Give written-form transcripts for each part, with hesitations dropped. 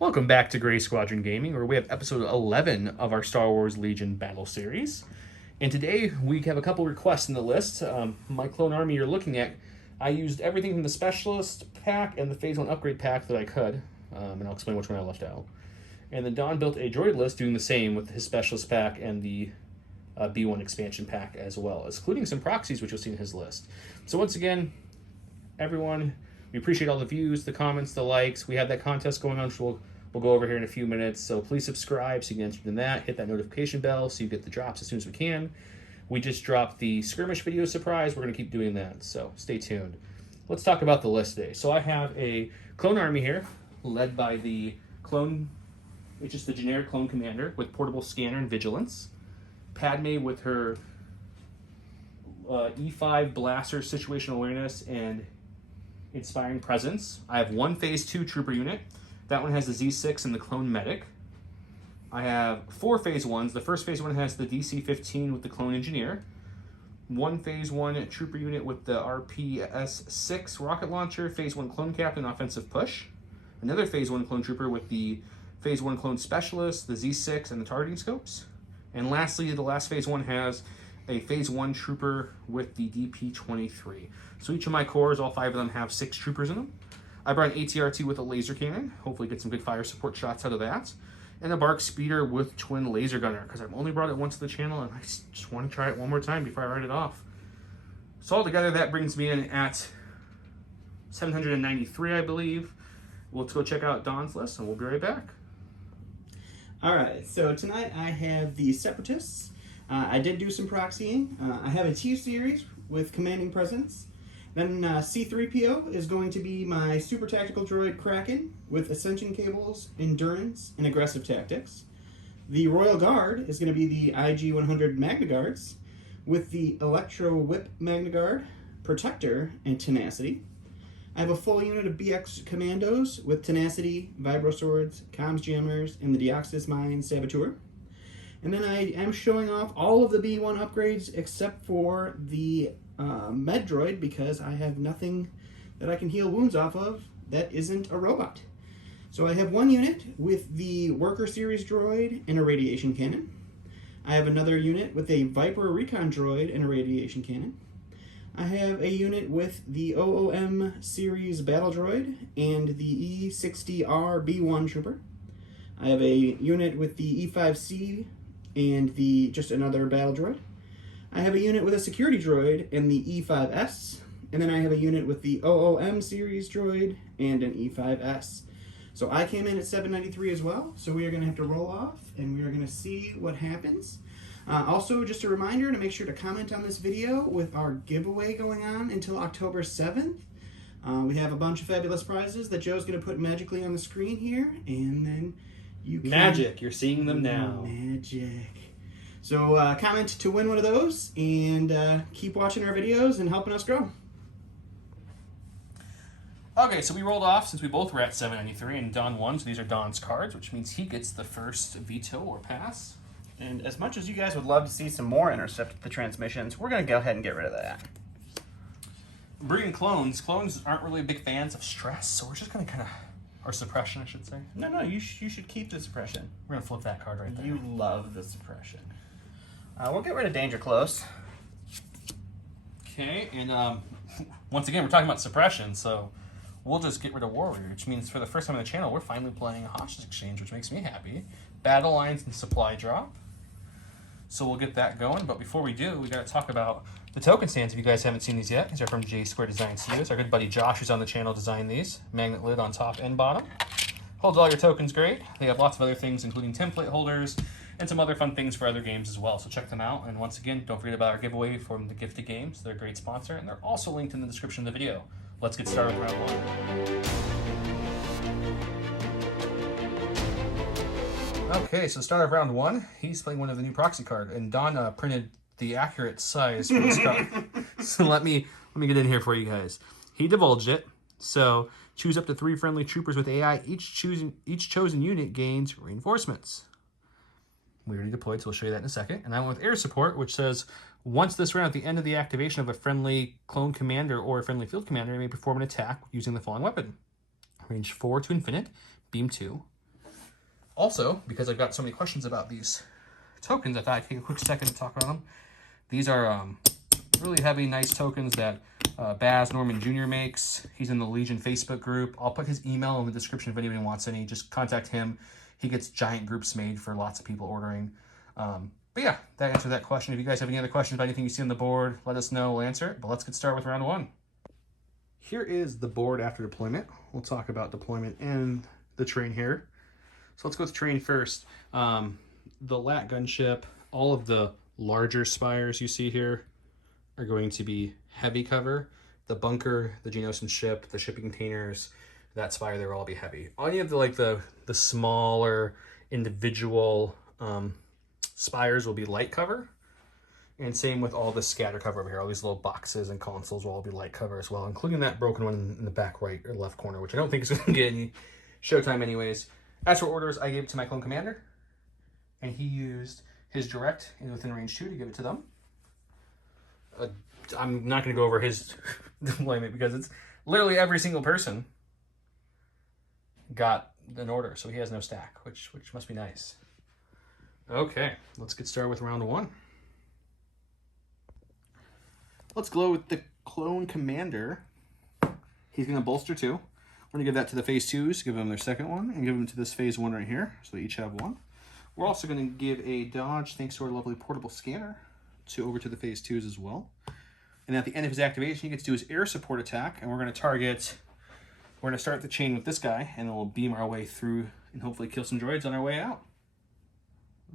Welcome back to Gray Squadron Gaming, where we have episode 11 of our Star Wars Legion Battle Series. And today we have a couple requests in the list. My clone army you're looking at, I used everything from the Specialist pack and the Phase 1 upgrade pack that I could, and I'll explain which one I left out. And then Don built a droid list doing the same with his Specialist pack and the B1 expansion pack as well, including some proxies, which you'll see in his list. So once again, everyone, we appreciate all the views, the comments, the likes. We have that contest going on, which we'll go over here in a few minutes. So please subscribe so you can enter in that. Hit that notification bell so you get the drops as soon as we can. We just dropped the skirmish video surprise. We're going to keep doing that, so stay tuned. Let's talk about the list today. So I have a clone army here, led by the clone, it's just the generic clone commander with portable scanner and vigilance. Padme with her E5 blaster, situational awareness, and inspiring presence. I have one Phase 2 trooper unit. That one has the Z6 and the clone medic. I have 4 Phase 1s. The first Phase 1 has the DC-15 with the clone engineer. One Phase 1 trooper unit with the RPS-6 rocket launcher, Phase 1 clone captain, offensive push. Another Phase 1 clone trooper with the Phase 1 clone specialist, the Z6, and the targeting scopes. And lastly, the last Phase 1 has a Phase 1 trooper with the DP-23. So each of my cores, all 5 of them, have 6 troopers in them. I brought an ATRT with a laser cannon. Hopefully get some good fire support shots out of that. And a Bark Speeder with twin laser gunner, because I've only brought it once to the channel, and I just want to try it one more time before I write it off. So altogether, that brings me in at 793, I believe. We'll go check out Don's list, and we'll be right back. All right, so tonight I have the Separatists. I did do some proxying. I have a T-Series with commanding presence. Then C-3PO is going to be my super tactical droid Kraken with ascension cables, endurance, and aggressive tactics. The Royal Guard is going to be the IG-100 Magna Guards with the Electro Whip Magna Guard, Protector, and Tenacity. I have a full unit of BX Commandos with Tenacity, Vibro Swords, Comms Jammers, and the Deoxys Mine Saboteur. And then I am showing off all of the B1 upgrades except for the Med Droid, because I have nothing that I can heal wounds off of that isn't a robot. So I have one unit with the Worker Series Droid and a Radiation Cannon. I have another unit with a Viper Recon Droid and a Radiation Cannon. I have a unit with the OOM Series Battle Droid and the E60R B1 Trooper. I have a unit with the E5C and just another Battle Droid. I have a unit with a Security Droid and the E5S. And then I have a unit with the OOM Series Droid and an E5S. So I came in at 793 as well. So we are going to have to roll off and we are going to see what happens. Also, just a reminder to make sure to comment on this video with our giveaway going on until October 7th. We have a bunch of fabulous prizes that Joe's going to put magically on the screen here, and then you can... Magic, you're seeing them now. Magic. So comment to win one of those, and keep watching our videos and helping us grow. Okay, so we rolled off since we both were at 793, and Don won, so these are Don's cards, which means he gets the first veto or pass. And as much as you guys would love to see some more intercept the transmissions, we're going to go ahead and get rid of that. Bringing clones aren't really big fans of stress, so we're just going to kind of, or suppression, I should say. No, you should keep the suppression. We're going to flip that card right there. You love the suppression. We'll get rid of Danger Close. Okay, and once again, we're talking about suppression, so we'll just get rid of Warrior, which means for the first time on the channel, we're finally playing a hostage exchange, which makes me happy. Battle lines and supply drop. So we'll get that going, but before we do, we got to talk about the token stands. If you guys haven't seen these yet, these are from J Square Design Studios. Our good buddy Josh, who's on the channel, designed these. Magnet lid on top and bottom. Holds all your tokens great. They have lots of other things, including template holders and some other fun things for other games as well. So check them out. And once again, don't forget about our giveaway from the Gifted Games. They're a great sponsor, and they're also linked in the description of the video. Let's get started with round one. Okay, so start of round one, he's playing one of the new proxy card, and Don printed the accurate size for this card. So let me get in here for you guys. He divulged it. So choose up to 3 friendly troopers with AI. Each chosen unit gains reinforcements. We already deployed, so we'll show you that in a second. And I went with air support, which says once this round, at the end of the activation of a friendly clone commander or a friendly field commander, may perform an attack using the following weapon: range 4 to infinite, beam 2, Also, because I've got so many questions about these tokens, I thought I'd take a quick second to talk about them. These are really heavy, nice tokens that Baz Norman Jr. makes. He's in the Legion Facebook group. I'll put his email in the description if anybody wants any. Just contact him. He gets giant groups made for lots of people ordering. But yeah, that answered that question. If you guys have any other questions about anything you see on the board, let us know. We'll answer it. But let's get started with round 1. Here is the board after deployment. We'll talk about deployment and the terrain here. So let's go with terrain first. The LAT gunship, all of the larger spires you see here are going to be heavy cover. The bunker, the Geonosis ship, the shipping containers, that spire there will all be heavy. Any of the smaller individual spires will be light cover. And same with all the scatter cover over here. All these little boxes and consoles will all be light cover as well, including that broken one in the back right or left corner, which I don't think is going to get any showtime anyways. As for orders, I gave it to my clone commander, and he used his direct in within range 2 to give it to them. I'm not going to go over his deployment because it's literally every single person got an order, so he has no stack, which must be nice. Okay, let's get started with round 1. Let's go with the clone commander. He's going to bolster 2. We're going to give that to the phase 2s, give them their second one, and give them to this phase 1 right here, so they each have 1. We're also going to give a dodge, thanks to our lovely portable scanner, over to the phase 2s as well. And at the end of his activation, he gets to do his air support attack, and we're going to start the chain with this guy, and then we'll beam our way through and hopefully kill some droids on our way out.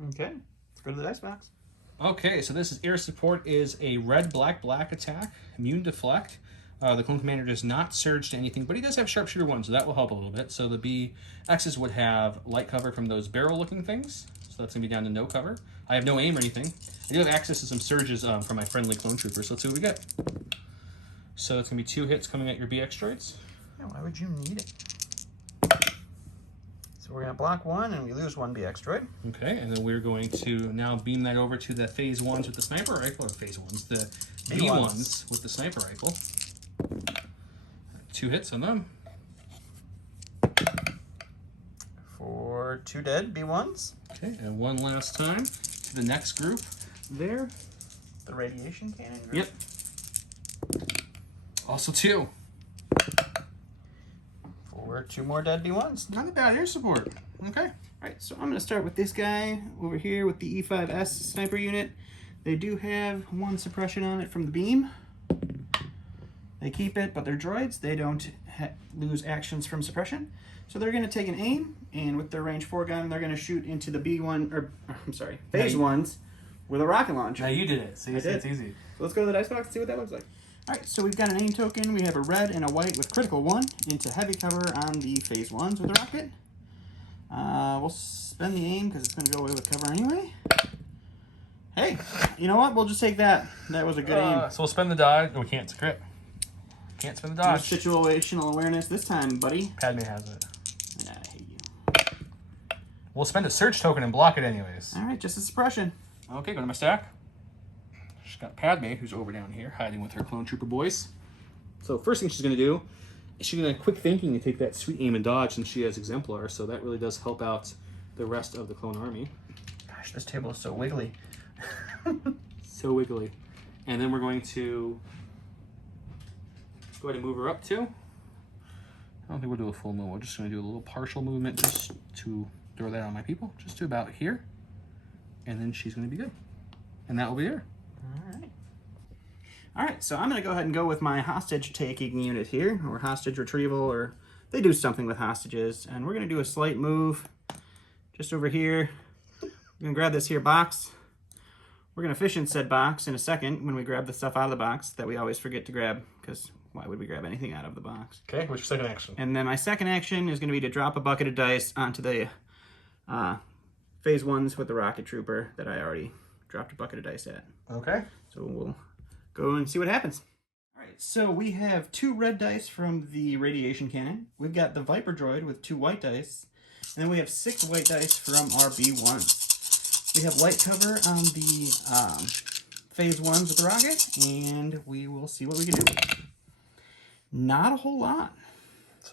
Okay, let's go to the dice box. Okay, so this is air support is a red, black, black attack, immune deflect. The clone commander does not surge to anything, but he does have sharpshooter 1, so that will help a little bit. So the BXs would have light cover from those barrel-looking things, so that's going to be down to no cover. I have no aim or anything. I do have access to some surges from my friendly clone trooper, so let's see what we get. So it's going to be 2 hits coming at your BX droids. Yeah, why would you need it? So we're going to block 1, and we lose 1 BX droid. Okay, and then we're going to now beam that over to the phase 1s with the sniper rifle, or phase 1s, the B1s with the sniper rifle. 2 hits on them. For 2 dead B1s. Okay, and one last time to the next group there. The radiation cannon group? Yep. Also 2. For 2 more dead B1s. Not a bad air support. Okay. All right, so I'm going to start with this guy over here with the E5S sniper unit. They do have 1 suppression on it from the beam. They keep it, but they're droids. They don't lose actions from suppression. So they're going to take an aim, and with their range 4 gun, they're going to shoot into the B1, or I'm sorry, phase 1s with a rocket launcher. Now you did it. See, I did. It's easy. So let's go to the dice box and see what that looks like. All right, so we've got an aim token. We have a red and a white with critical 1 into heavy cover on the phase 1s with the rocket. We'll spend the aim because it's going to go away with cover anyway. Hey, you know what? We'll just take that. That was a good aim. So we'll spend the dodge. No, we can't. It's a crit. Can't spend the dodge. Situational awareness this time, buddy. Padme has it. Yeah, I hate you. We'll spend a search token and block it anyways. All right, just a suppression. Okay, go to my stack. She's got Padme, who's over down here, hiding with her clone trooper boys. So first thing she's going to do is she's going to quick thinking and take that sweet aim and dodge since she has Exemplar, so that really does help out the rest of the clone army. Gosh, this table is so wiggly. So wiggly. And then we're going to go ahead and move her up too. I don't think we'll do a full move. We're just going to do a little partial movement just to throw that on my people, just to about here. And then she's going to be good. And that will be her. All right, so I'm going to go ahead and go with my hostage-taking unit here, or hostage retrieval, or they do something with hostages. And we're going to do a slight move just over here. We're going to grab this here box. We're going to fish in said box in a second when we grab the stuff out of the box that we always forget to grab, because why would we grab anything out of the box? Okay, what's your second action? And then my second action is going to be to drop a bucket of dice onto the phase 1s with the rocket trooper that I already dropped a bucket of dice at. Okay. So we'll go and see what happens. All right, so we have 2 red dice from the radiation cannon. We've got the Viper droid with 2 white dice. And then we have 6 white dice from our B1s. We have light cover on the phase 1s with the rocket, and we will see what we can do. Not a whole lot.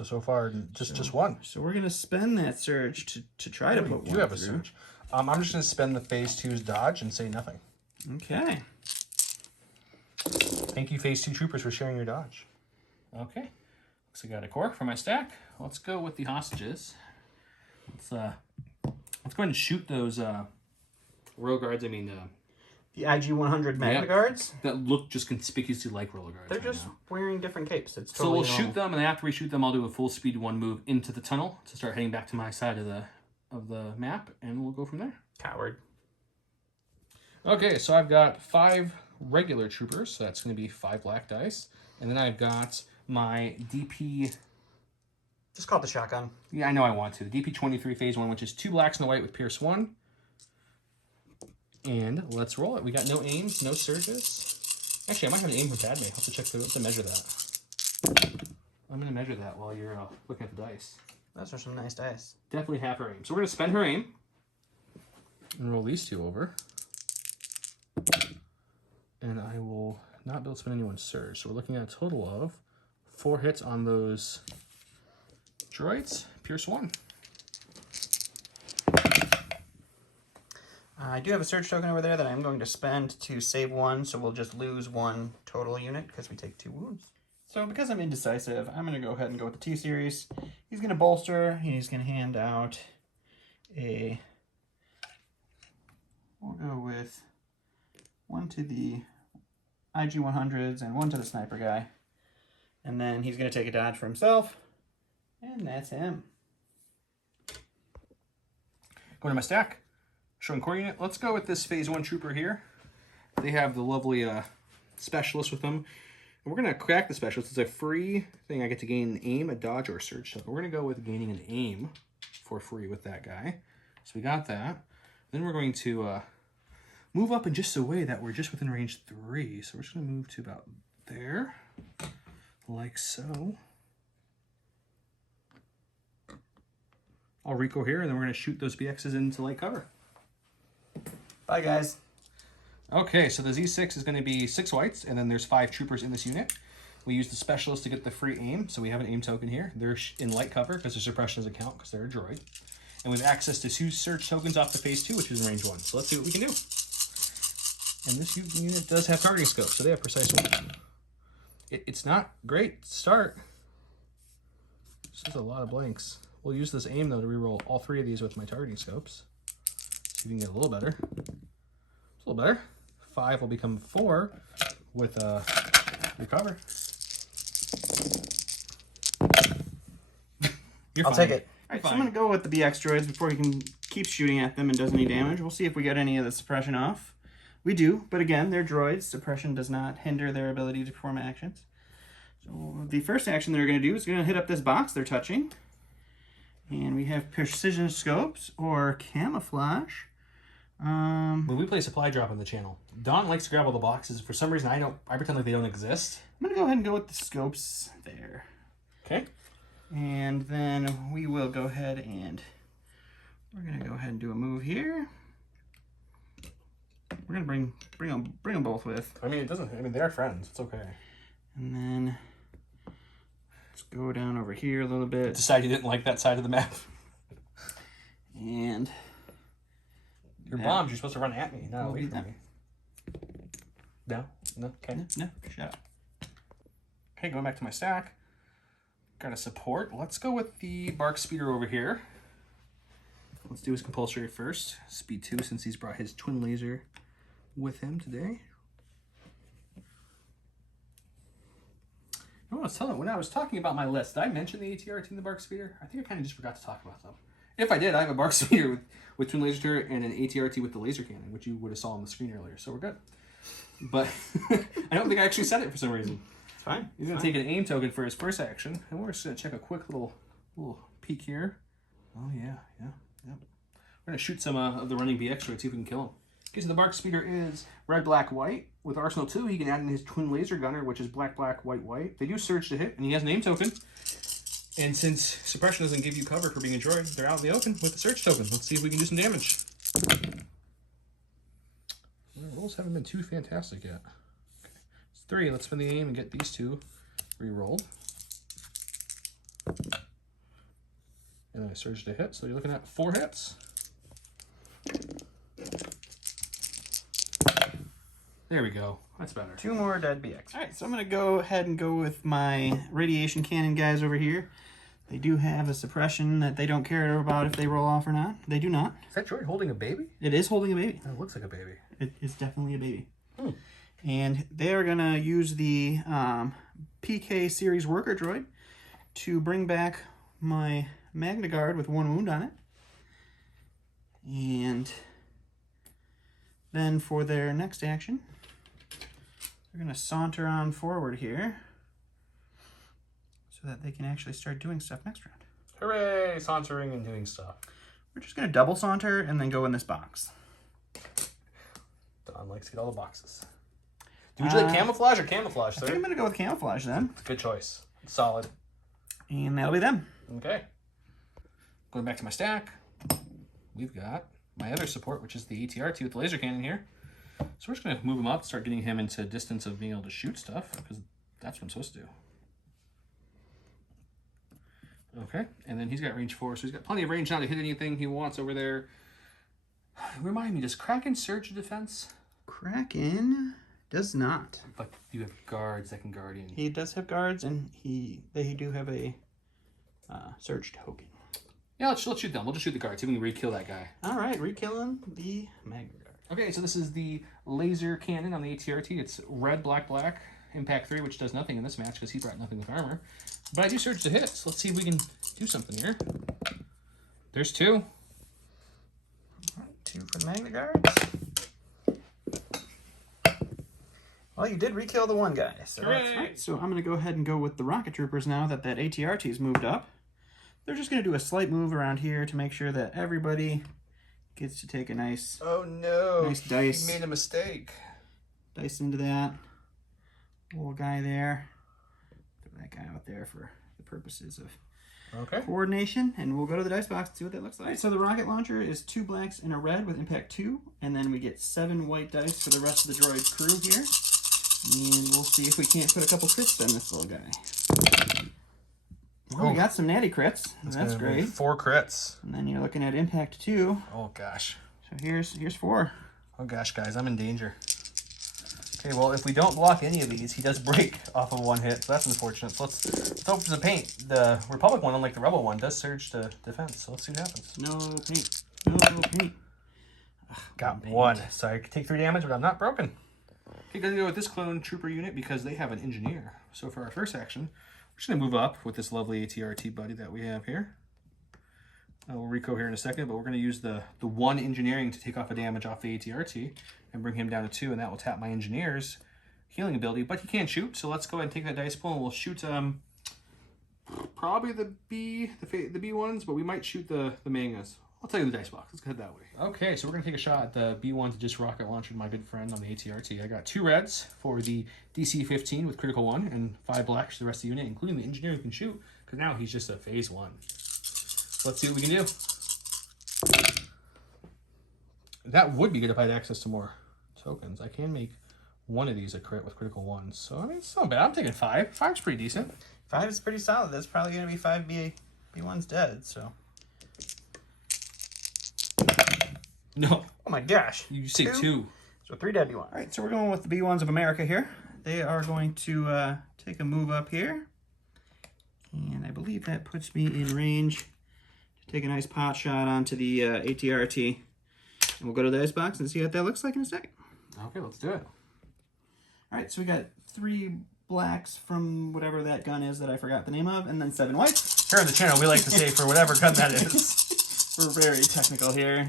So far, just one. So we're gonna spend that surge to try to put one. You have a through. surge. I'm just gonna spend the phase 2's dodge and say nothing. Okay. Thank you, phase 2 troopers, for sharing your dodge. Okay. Looks like I got a core for my stack. Let's go with the hostages. Let's go ahead and shoot those royal guards. I mean, The IG-100 Magna guards. that look just conspicuously like royal guards. They're just wearing different capes. It's So totally we'll shoot them, and then after we shoot them, I'll do a full speed 1 move into the tunnel to start heading back to my side of the map, and we'll go from there. Coward. Okay, so I've got 5 regular troopers, so that's going to be 5 black dice, and then I've got my DP. Just call it the shotgun. Yeah, I know I want to. The DP-23 phase 1, which is 2 blacks and a white with Pierce 1. And let's roll it. We got no aims, no surges. Actually, I might have an aim from Padme. I'll have to check to measure that. I'm going to measure that while you're looking at the dice. Those are some nice dice. Definitely half her aim. So we're going to spend her aim. And roll these 2 over. And I will not be able to spend anyone's surge. So we're looking at a total of 4 hits on those droids. Pierce 1. I do have a surge token over there that I'm going to spend to save 1, so we'll just lose 1 total unit because we take 2 wounds. So because I'm indecisive, I'm going to go ahead and go with the T-Series. He's going to bolster, he's going to hand out a... We'll go with 1 to the IG-100s and 1 to the sniper guy. And then he's going to take a dodge for himself, and that's him. Going to my stack. Showing core unit. Let's go with this phase 1 trooper here. They have the lovely specialist with them. And we're going to crack the specialist. It's a free thing. I get to gain an aim, a dodge, or a surge. So we're going to go with gaining an aim for free with that guy. So we got that. Then we're going to move up in just a way that we're just within range 3. So we're just going to move to about there. Like so. I'll recoil here, and then we're going to shoot those BXs into light cover. Bye, guys. Okay, so the Z6 is going to be 6 whites, and then there's 5 troopers in this unit. We use the specialist to get the free aim, so we have an aim token here. They're in light cover because their suppression doesn't count because they're a droid. And we have access to 2 surge tokens off the phase 2, which is in range 1. So let's see what we can do. And this unit does have targeting scope, so they have precise 1. It's not great to start. This is a lot of blanks. We'll use this aim, though, to reroll all 3 of these with my targeting scopes. See if we can get a little better. A little better. 5 will become 4 with recover. I'll take it. Alright, so I'm going to go with the BX droids before he can keep shooting at them and does any damage. We'll see if we get any of the suppression off. We do, but again, they're droids. Suppression does not hinder their ability to perform actions. So the first action they're going to do is going to hit up this box they're touching. And we have precision scopes or camouflage. When we play supply drop on the channel, Don likes to grab all the boxes. For some reason, I pretend like they don't exist. I'm going to go ahead and go with the scopes there. Okay. And then we will go ahead and we're going to go ahead and do a move here. We're going to bring them both with. I mean, they're friends. It's okay. And then let's go down over here a little bit. Decide you didn't like that side of the map. And your bombs, you're supposed to run at me. No, we'll wait for me. No? No? Okay. No, shut up. Okay, going back to my stack. Got a support. Let's go with the Bark Speeder over here. Let's do his compulsory first. Speed 2, since he's brought his twin laser with him today. I was telling when I was talking about my list, did I mention the ATRT and the Bark Speeder? I think I kind of just forgot to talk about them. If I did, I have a Bark Speeder with twin laser turret and an ATRT with the laser cannon, which you would have saw on the screen earlier, so we're good. But I don't think I actually said it for some reason. It's fine. He's going to take an aim token for his first action, and we're just going to check a quick little peek here. Oh, yeah. We're going to shoot some of the running BX droids, see if we can kill him. Okay, so the Bark Speeder is red, black, white. With Arsenal 2, he can add in his twin laser gunner, which is black, black, white, white. They do surge to hit, and he has an aim token. And since suppression doesn't give you cover for being a droid, they're out in the open with the surge token. Let's see if we can do some damage. The rolls haven't been too fantastic yet. Okay. It's 3. Let's spin the aim and get these 2 re-rolled. surge to hit, so you're looking at 4 hits. There we go. That's better. 2 more dead BX. All right, so I'm going to go ahead and go with my radiation cannon guys over here. They do have a suppression that they don't care about if they roll off or not. They do not. Is that droid holding a baby? It is holding a baby. It looks like a baby. It is definitely a baby. Hmm. And they are going to use the PK series worker droid to bring back my Magna guard with 1 wound on it. And then for their next action, they're going to saunter on forward here so that they can actually start doing stuff next round. Hooray! Sauntering and doing stuff. We're just going to double saunter and then go in this box. Don likes to get all the boxes. Would you like camouflage or camouflage, I sir? think I'm going to go with camouflage then. It's a good choice. It's solid. And that'll be them. Okay. Going back to my stack, we've got my other support, which is the ATRT with the laser cannon here. So we're just going to move him up, start getting him into distance of being able to shoot stuff, because that's what I'm supposed to do. Okay, and then he's got range 4, so he's got plenty of range now to hit anything he wants over there. Remind me, does Kraken surge defense? Kraken does not. But you have guards that can guard in. He does have guards, and they do have a surge token. Yeah, let's shoot them. We'll just shoot the guards. See if we can re-kill that guy. All right, re-killing the Magna guard. Okay, so this is the laser cannon on the ATRT. It's red, black, black. Impact 3, which does nothing in this match because he brought nothing with armor. But I do surge to hit, so let's see if we can do something here. There's 2. All right, 2 for the Magna guards. Well, you did re-kill the one guy, so that's right. So I'm going to go ahead and go with the rocket troopers now that ATRT's moved up. They're just going to do a slight move around here to make sure that everybody gets to take a nice, nice dice. He made a mistake. Dice into that little guy there. Throw that guy out there for the purposes of coordination, and we'll go to the dice box and see what that looks like. Right, so the rocket launcher is 2 blacks and a red with impact 2, and then we get 7 white dice for the rest of the droid's crew here. And we'll see if we can't put a couple crits on this little guy. Well, we got some natty crits. That's great. 4 crits. And then you're looking at impact 2. Oh gosh. So here's 4. Oh gosh, guys, I'm in danger. Okay, well, if we don't block any of these, he does break off of 1 hit, so that's unfortunate. So let's hope for the paint. The Republic one, unlike the Rebel one, does surge to defense, so let's see what happens. No paint. No paint. Got 1. So I could take 3 damage, but I'm not broken. Okay, gonna go with this clone trooper unit because they have an engineer. So for our first action, we're just gonna move up with this lovely ATRT buddy that we have here. We'll reco here in a second, but we're gonna use the 1 engineering to take off a damage off the ATRT and bring him down to 2, and that will tap my engineer's healing ability, but he can't shoot, so let's go ahead and take that dice pool and we'll shoot probably the B ones, but we might shoot the Magnas. I'll tell you the dice box. Let's head that way. Okay, so we're going to take a shot at the B1 to just rocket launch with my good friend on the ATRT. I got 2 reds for the DC-15 with critical 1 and 5 blacks for the rest of the unit, including the engineer who can shoot, because now he's just a phase 1. So let's see what we can do. That would be good if I had access to more tokens. I can make one of these a crit with critical 1. So, I mean, it's not bad. I'm taking 5. 5's pretty decent. 5 is pretty solid. That's probably going to be 5 B1's dead, so... No. Oh my gosh. You say 2. So 3 dead B1. All right, so we're going with the B1s of America here. They are going to take a move up here. And I believe that puts me in range to take a nice pot shot onto the ATRT. And we'll go to the dice box and see what that looks like in a second. Okay, let's do it. All right, so we got 3 blacks from whatever that gun is that I forgot the name of, and then 7 whites. Here on the channel, we like to say for whatever gun that is. We're very technical here.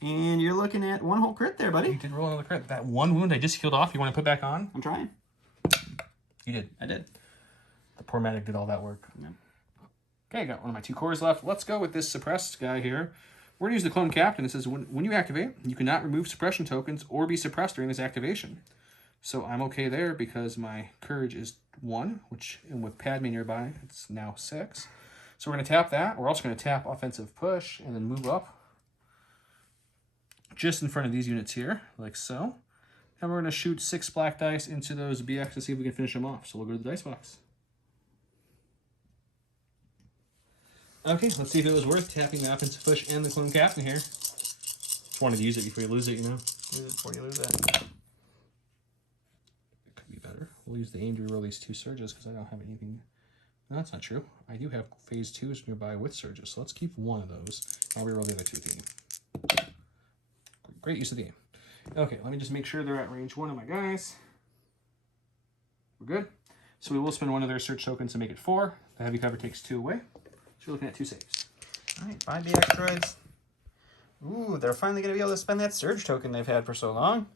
And you're looking at 1 whole crit there, buddy. You did roll another crit. That 1 wound I just healed off, you want to put back on? I'm trying. You did. I did. The poor medic did all that work. Yep. Okay, I got one of my 2 cores left. Let's go with this suppressed guy here. We're going to use the clone captain. It says, when you activate, you cannot remove suppression tokens or be suppressed during this activation. So I'm okay there because my courage is 1, and with Padme nearby, it's now 6. So we're going to tap that. We're also going to tap offensive push and then move up just in front of these units here, like so. And we're going to shoot 6 black dice into those BX to see if we can finish them off. So we'll go to the dice box. Okay, let's see if it was worth tapping the offensive push and the clone captain here. Just wanted to use it before you lose it, you know? Use it before you lose it. It could be better. We'll use the aim to reroll these 2 surges because I don't have anything. No, that's not true. I do have phase 2s nearby with surges, so let's keep one of those. I'll reroll the other 2 team. Great use of the aim. Okay, let me just make sure they're at range 1 of my guys. We're good. So we will spend one of their search tokens to make it 4. The heavy cover takes 2 away. So you're looking at 2 saves. All right, 5 BX droids. Ooh, they're finally going to be able to spend that surge token they've had for so long.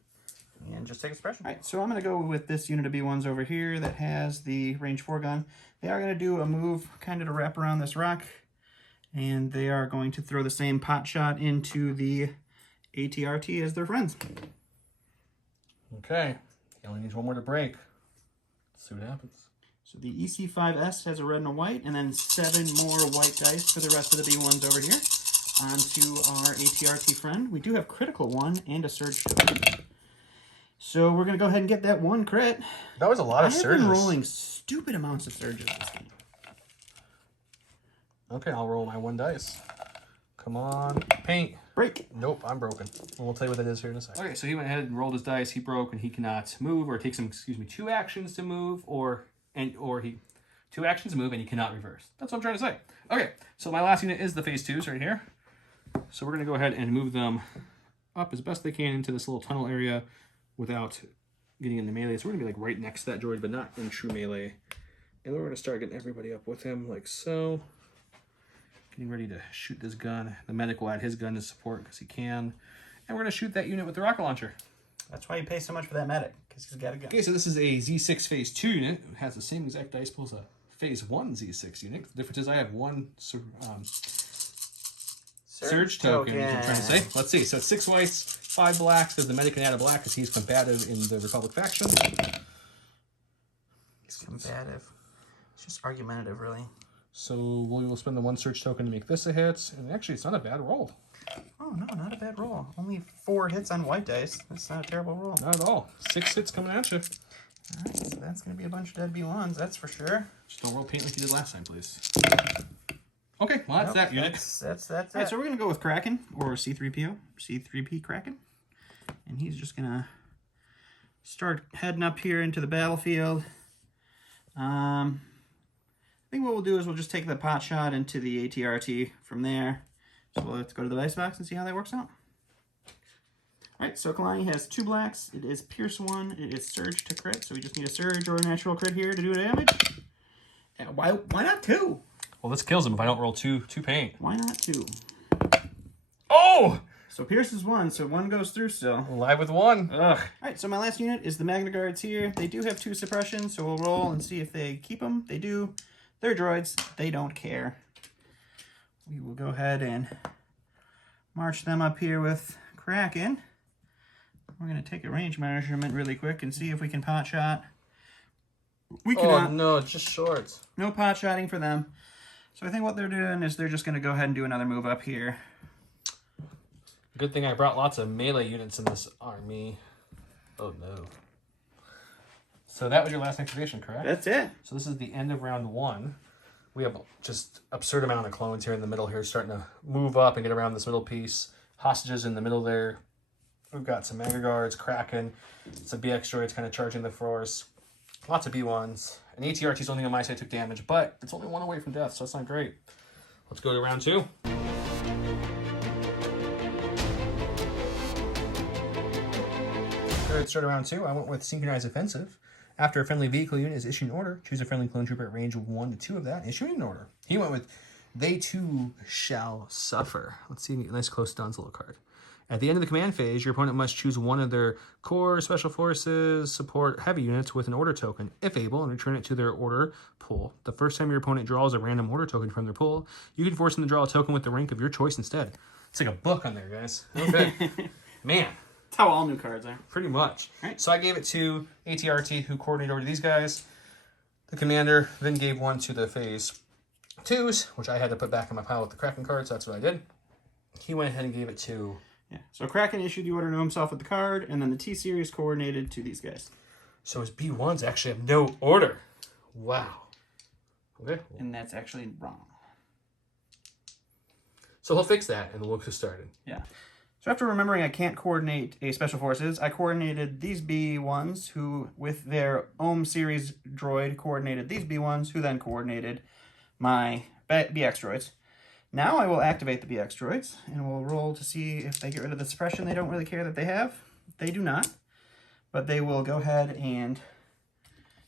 And just take a suppression. All right, so I'm going to go with this unit of B1s over here that has the range 4 gun. They are going to do a move kind of to wrap around this rock. And they are going to throw the same pot shot into the ATRT as their friends. Okay. He only needs 1 more to break. Let's see what happens. So the EC5S has a red and a white, and then 7 more white dice for the rest of the B1s over here. On to our ATRT friend. We do have critical 1 and a surge token. So we're going to go ahead and get that 1 crit. That was a lot of surges. I've been rolling stupid amounts of surges this game. Okay, I'll roll my 1 dice. Come on. Paint. Break. Nope, I'm broken. We'll tell you what that is here in a second. Okay, so he went ahead and rolled his dice. He broke, and he cannot move, or it takes him, 2 actions to move, or he 2 actions to move, and he cannot reverse. That's what I'm trying to say. Okay, so my last unit is the phase 2s right here. So we're going to go ahead and move them up as best they can into this little tunnel area without getting into melee. So we're going to be like right next to that droid, but not in true melee. And then we're going to start getting everybody up with him like so. Getting ready to shoot this gun. The medic will add his gun to support because he can. And we're going to shoot that unit with the rocket launcher. That's why you pay so much for that medic, because he's got a gun. Okay, so this is a Z6 phase 2 unit. It has the same exact dice pool as a phase 1 Z6 unit. The difference is I have 1 surge token, is what I'm trying to say. Let's see. So it's 6 whites, 5 blacks, because the medic can add a black because he's combative in the Republic faction. He's combative. It's just argumentative, really. So we will spend the 1 search token to make this a hit. And actually, it's not a bad roll. Oh, no, not a bad roll. Only 4 hits on white dice. That's not a terrible roll. Not at all. 6 hits coming at you. All right, so that's going to be a bunch of dead B1s, that's for sure. Just don't roll paint like you did last time, please. Okay, well, that's that unit. That's all right, so we're going to go with Kraken, or C3PO. C3P Kraken. And he's just going to start heading up here into the battlefield. I think what we'll do is we'll just take the pot shot into the ATRT from there. So we'll have to go to the dice box and see how that works out. Alright, so Kalani has 2 blacks. It is Pierce 1. It is Surge to crit. So we just need a Surge or a natural crit here to do damage. Why not 2? Well, this kills him if I don't roll 2 paint. Why not 2? Oh! So Pierce is 1, so 1 goes through still. Live with 1. Ugh. Alright, so my last unit is the Magna Guards here. They do have 2 suppressions, so we'll roll and see if they keep them. They do. They're droids. They don't care. We will go ahead and march them up here with Kraken. We're going to take a range measurement really quick and see if we can pot shot. We cannot. Oh, no, it's just short. No pot shotting for them. So I think what they're doing is they're just going to go ahead and do another move up here. Good thing I brought lots of melee units in this army. Oh, no. So that was your last activation, correct? That's it. So this is the end of round 1. We have just absurd amount of clones here in the middle here, starting to move up and get around this middle piece. Hostages in the middle there. We've got some Magna Guards, Kraken, some BX droids kind of charging the force. Lots of B1s. And ATRT's only on my side took damage, but it's only 1 away from death, so that's not great. Let's go to round 2. Start round 2. I went with Synchronized Offensive. After a friendly vehicle unit is issued an order, choose a friendly clone trooper at range of 1 to 2 of that, issuing an order. He went with They Too Shall Suffer. Let's see, a nice close Donzello card. At the end of the command phase, your opponent must choose one of their core, special forces, support, heavy units with an order token, if able, and return it to their order pool. The first time your opponent draws a random order token from their pool, you can force them to draw a token with the rank of your choice instead. It's like a book on there, guys. Okay. Man. That's how all new cards are. Pretty much. Right. So I gave it to ATRT, who coordinated over to these guys. The commander then gave one to the phase 2s, which I had to put back in my pile with the Kraken cards, so that's what I did. He went ahead and gave it to... Yeah. So Kraken issued the order to himself with the card, and then the T-Series coordinated to these guys. So his B1s actually have no order. Wow. Okay. And that's actually wrong. So he'll fix that, and we'll get started. Yeah. So after remembering I can't coordinate a Special Forces, I coordinated these B1s, who, with their Ohm series droid, coordinated these B1s, who then coordinated my BX droids. Now I will activate the BX droids, and we'll roll to see if they get rid of the suppression they don't really care that they have. They do not, but they will go ahead and,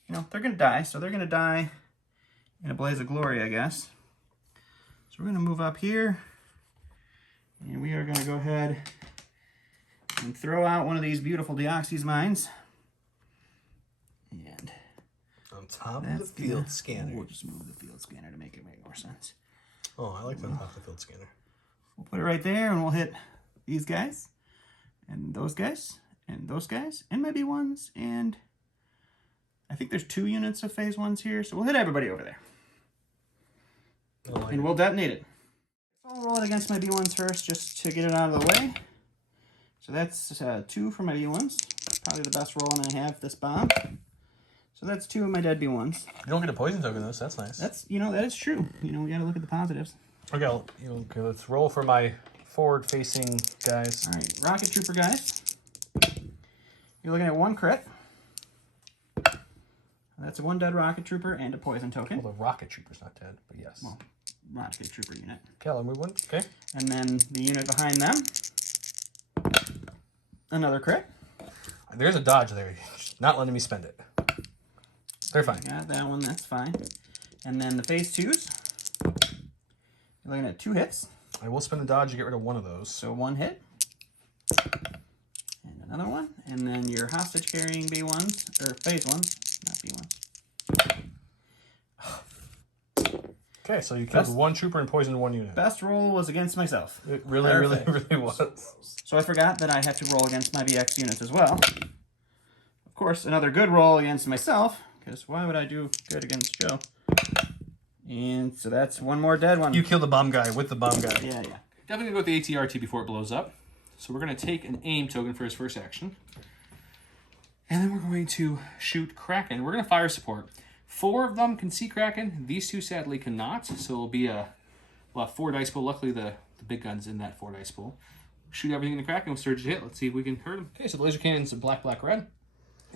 you know, they're going to die, so they're going to die in a blaze of glory, I guess. So we're going to move up here, and we are going to go ahead and throw out one of these beautiful Deoxys mines. And on top of the field scanner. We'll just move the field scanner to make it make more sense. Oh, I like that on top of the field scanner. We'll put it right there, and we'll hit these guys, and those guys, and those guys, and maybe ones, and I think there's 2 units of phase 1s here, so we'll hit everybody over there. And we'll detonate it. I'll roll it against my B1s first, just to get it out of the way. So that's 2 for my B1s. Probably the best roll I'm going to have this bomb. So that's 2 of my dead B1s. You don't get a poison token though, so that's nice. That's, you know, that is true. You know, we got to look at the positives. Okay, okay, let's roll for my forward-facing guys. All right, Rocket Trooper guys. You're looking at 1 crit. That's a 1 dead Rocket Trooper and a poison token. Well, the Rocket Trooper's not dead, but yes. Well, Rocket Trooper unit. Okay, I'll move 1. Okay. And then the unit behind them. Another crit. There's a dodge there. Just not letting me spend it. They're fine. Got that one, that's fine. And then the phase 2s. You're looking at 2 hits. I will spend the dodge to get rid of one of those. So 1 hit. And another one. And then your hostage carrying B1s, or phase 1s, not B1s. Okay, so you killed 1 trooper and poisoned 1 unit. Best roll was against myself. It really, really, really was. So I forgot that I had to roll against my BX units as well. Of course, another good roll against myself, because why would I do good against Joe? And so that's 1 more dead one. You killed the bomb guy with the bomb guy. Yeah. Definitely go with the ATRT before it blows up. So we're going to take an aim token for his first action. And then we're going to shoot Kraken. We're going to fire support. 4 of them can see Kraken. These 2 sadly cannot. So it'll be a 4 dice pool. Luckily the big gun's in that 4 dice pool. Shoot everything in the Kraken with surge hit. Let's see if we can hurt him. Okay, so the laser cannon's black, black, red.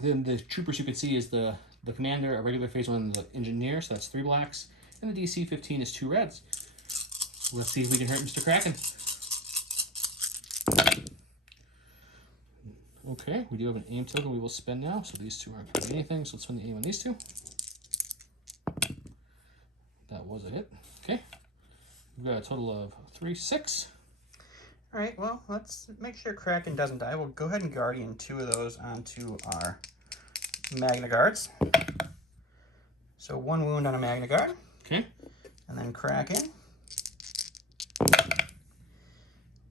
Then the troopers you can see is the commander, a regular phase 1, and the engineer. So that's 3 blacks. And the DC 15 is 2 reds. Let's see if we can hurt Mr. Kraken. Okay, we do have an aim token we will spend now, so these 2 aren't doing anything, so let's spend the aim on these 2. That was a hit. Okay. We've got a total of 3, 6. All right, well, let's make sure Kraken doesn't die. We'll go ahead and Guardian 2 of those onto our Magna Guards. So 1 wound on a Magna Guard. Okay. And then Kraken.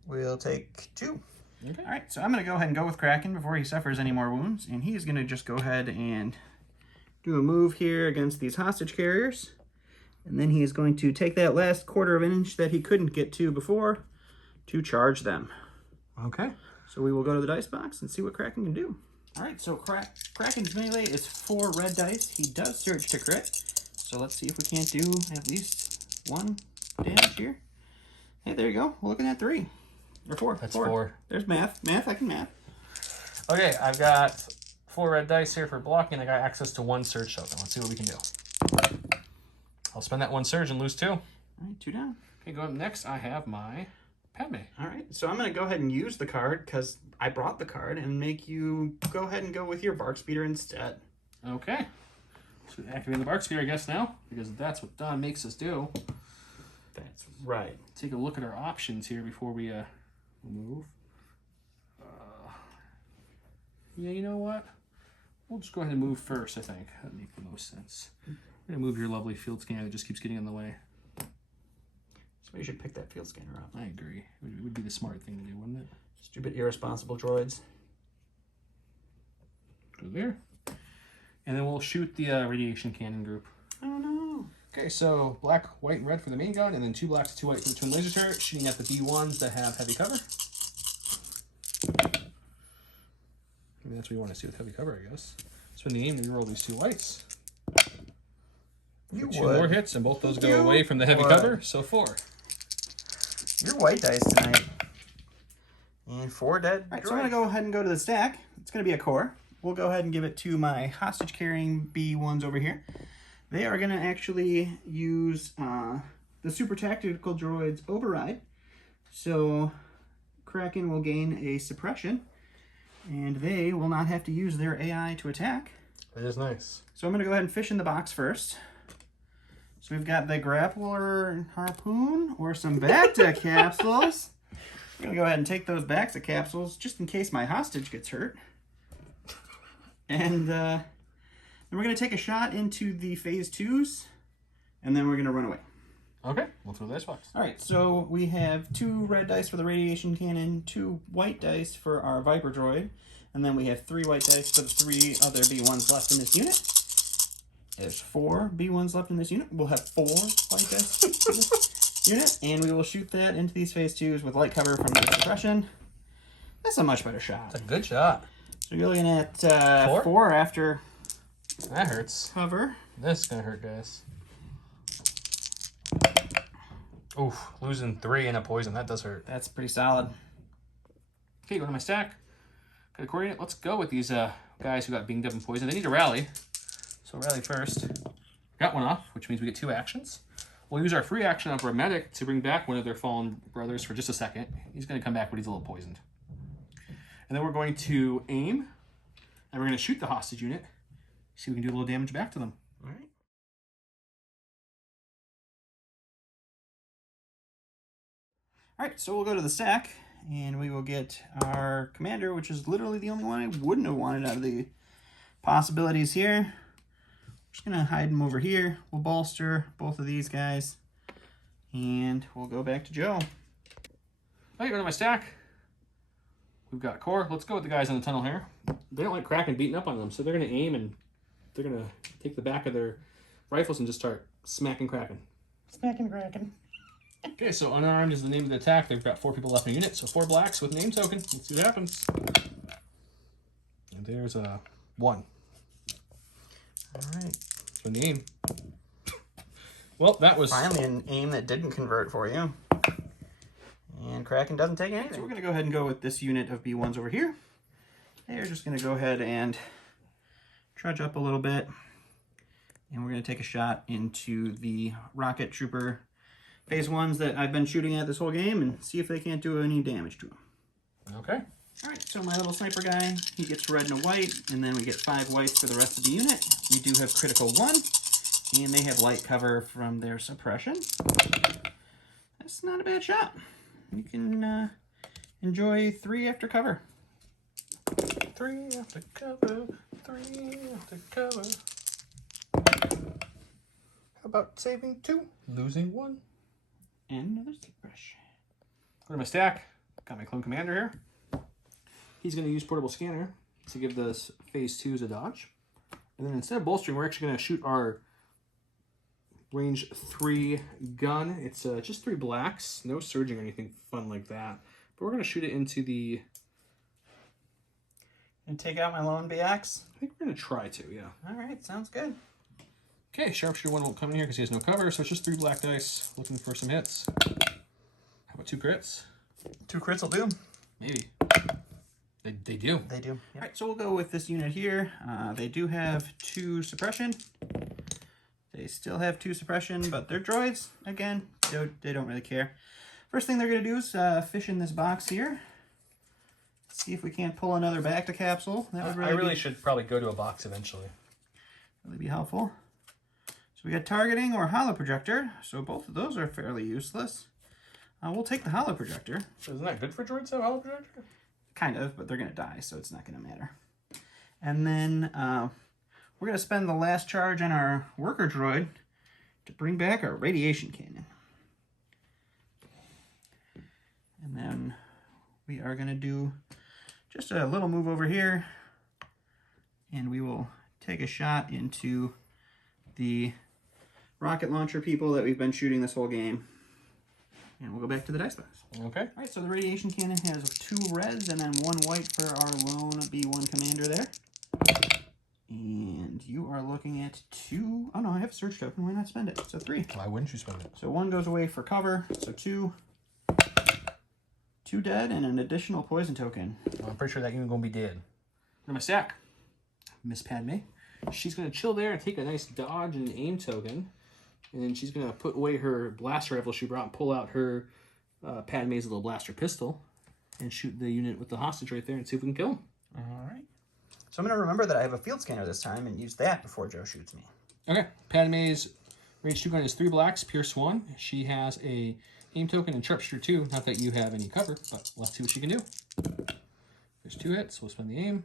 We'll take 2. Okay. All right, so I'm going to go ahead and go with Kraken before he suffers any more wounds. And he's going to just go ahead and do a move here against these hostage carriers. And then he's going to take that last 1/4 of an inch that he couldn't get to before to charge them. Okay. So we will go to the dice box and see what Kraken can do. All right, so Kraken's melee is 4 red dice. He does surge to crit. So let's see if we can't do at least 1 damage here. Hey, there you go. We're looking at 3. Or 4. That's 4. There's math. Math, I can math. Okay, I've got 4 red dice here for blocking. I got access to 1 surge token. Let's see what we can do. I'll spend that 1 surge and lose 2. All right, 2 down. Okay, go up next. I have my Padme. All right, so I'm going to go ahead and use the card because I brought the card and make you go ahead and go with your Bark Speeder instead. Okay. So activating the Bark Speeder, I guess, now, because that's what Don makes us do. That's right. Take a look at our options here before we move. Yeah, you know what? We'll just go ahead and move first, I think. That would make the most sense. We're going to move your lovely field scanner that just keeps getting in the way. So you should pick that field scanner up. I agree. It would be the smart thing to do, wouldn't it? Stupid, irresponsible droids. Go there. And then we'll shoot the radiation cannon group. Oh, no. Okay, so black, white, and red for the main gun, and then 2 blacks, 2 white for the twin laser turret, shooting at the B1s that have heavy cover. Maybe that's what we want to see with heavy cover, I guess. So in the aim, we roll these 2 whites. You 2 would. more hits, and both those go You away from the heavy would. cover, so 4. You're white dice tonight. And 4 dead. All right, so I'm going to go ahead and go to the stack. It's going to be a core. We'll go ahead and give it to my hostage-carrying B1s over here. They are going to actually use the super tactical droid's override. So Kraken will gain a suppression, and they will not have to use their AI to attack. That is nice. So I'm going to go ahead and fish in the box first. So we've got the grappler harpoon or some Bacta capsules. I'm going to go ahead and take those Bacta capsules just in case my hostage gets hurt. And then we're going to take a shot into the phase 2s, and then we're going to run away. Okay, we'll throw the dice box. All right, so we have 2 red dice for the radiation cannon, 2 white dice for our Viper droid, and then we have 3 white dice for the 3 other B1s left in this unit. There's 4 B1s left in this unit. We'll have 4 white dice in this unit, and we will shoot that into these phase 2s with light cover from the suppression. That's a much better shot. That's a good shot. So you're looking at 4? 4 after That hurts. cover. This is going to hurt, guys. Oof, losing 3 in a poison. That does hurt. That's pretty solid. Okay, go to my stack. Got a coordinate. Let's go with these guys who got binged up and poisoned. They need to rally. So rally first. Got one off, which means we get 2 actions. We'll use our free action of our medic to bring back one of their fallen brothers for just a second. He's going to come back, but he's a little poisoned. And then we're going to aim, and we're going to shoot the hostage unit. See if we can do a little damage back to them. All right. All right, so we'll go to the stack, and we will get our commander, which is literally the only one I wouldn't have wanted out of the possibilities here. Just going to hide him over here. We'll bolster both of these guys, and we'll go back to Joe. Okay, go to my stack. We've got core. Let's go with the guys in the tunnel here. They don't like Kraken beating up on them, so they're going to aim, and they're going to take the back of their rifles and just start smacking Kraken. Smacking Kraken. Okay, so unarmed is the name of the attack. They've got 4 people left in the unit, so 4 blacks with name token. Let's see what happens. And there's a 1. All right. For the aim. Well, that was... Finally an aim that didn't convert for you. And Kraken doesn't take anything. So we're going to go ahead and go with this unit of B1s over here. They're just going to go ahead and trudge up a little bit. And we're going to take a shot into the rocket trooper phase 1s that I've been shooting at this whole game and see if they can't do any damage to them. Okay. All right, so my little sniper guy, he gets red and a white, and then we get 5 whites for the rest of the unit. We do have critical 1, and they have light cover from their suppression. That's not a bad shot. You can enjoy 3 after cover. 3 after cover, 3 after cover. How about saving 2, losing 1? And another suppression. Go to my stack. Got my clone commander here. He's going to use portable scanner to give the phase 2s a dodge. And then instead of bolstering, we're actually going to shoot our range 3 gun. It's just 3 blacks. No surging or anything fun like that. But we're going to shoot it into the... And take out my lone BX? I think we're going to try to, yeah. All right, sounds good. Okay, Sharpshooter 1 won't come in here because he has no cover, so it's just 3 black dice looking for some hits. How about 2 crits? 2 crits will do. Maybe. They do. They do. Yep. All right, so we'll go with this unit here. They do have 2 suppression. They still have 2 suppression, but they're droids. Again, they don't really care. First thing they're going to do is fish in this box here. See if we can't pull another Bacta capsule. That would I really should probably go to a box eventually. really be helpful. So we got targeting or holo projector. So both of those are fairly useless. We'll take the holo projector. So isn't that good for droids to have a holo projector? Kind of, but they're going to die, so it's not going to matter. And then we're going to spend the last charge on our worker droid to bring back our radiation cannon. And then we are going to do just a little move over here, and we will take a shot into the rocket launcher people that we've been shooting this whole game. And we'll go back to the dice box. Okay. All right, so the radiation cannon has 2 reds and then 1 white for our lone B1 commander there. And you are looking at 2... Oh, no, I have a search token. Why not spend it? So 3. Why wouldn't you spend it? So 1 goes away for cover. So 2. 2 dead and an additional poison token. Well, I'm pretty sure that unit's gonna be dead. In my stack, Miss Padme. She's gonna chill there and take a nice dodge and aim token, and then she's gonna put away her blaster rifle she brought and pull out her Padme's little blaster pistol and shoot the unit with the hostage right there and see if we can kill him. All right. So I'm going to remember that I have a field scanner this time and use that before Joe shoots me. Okay, Padme's range 2 gun is 3 blacks, Pierce 1. She has a aim token and sharpshooter 2. Not that you have any cover, but let's see what she can do. There's 2 hits. We'll spend the aim.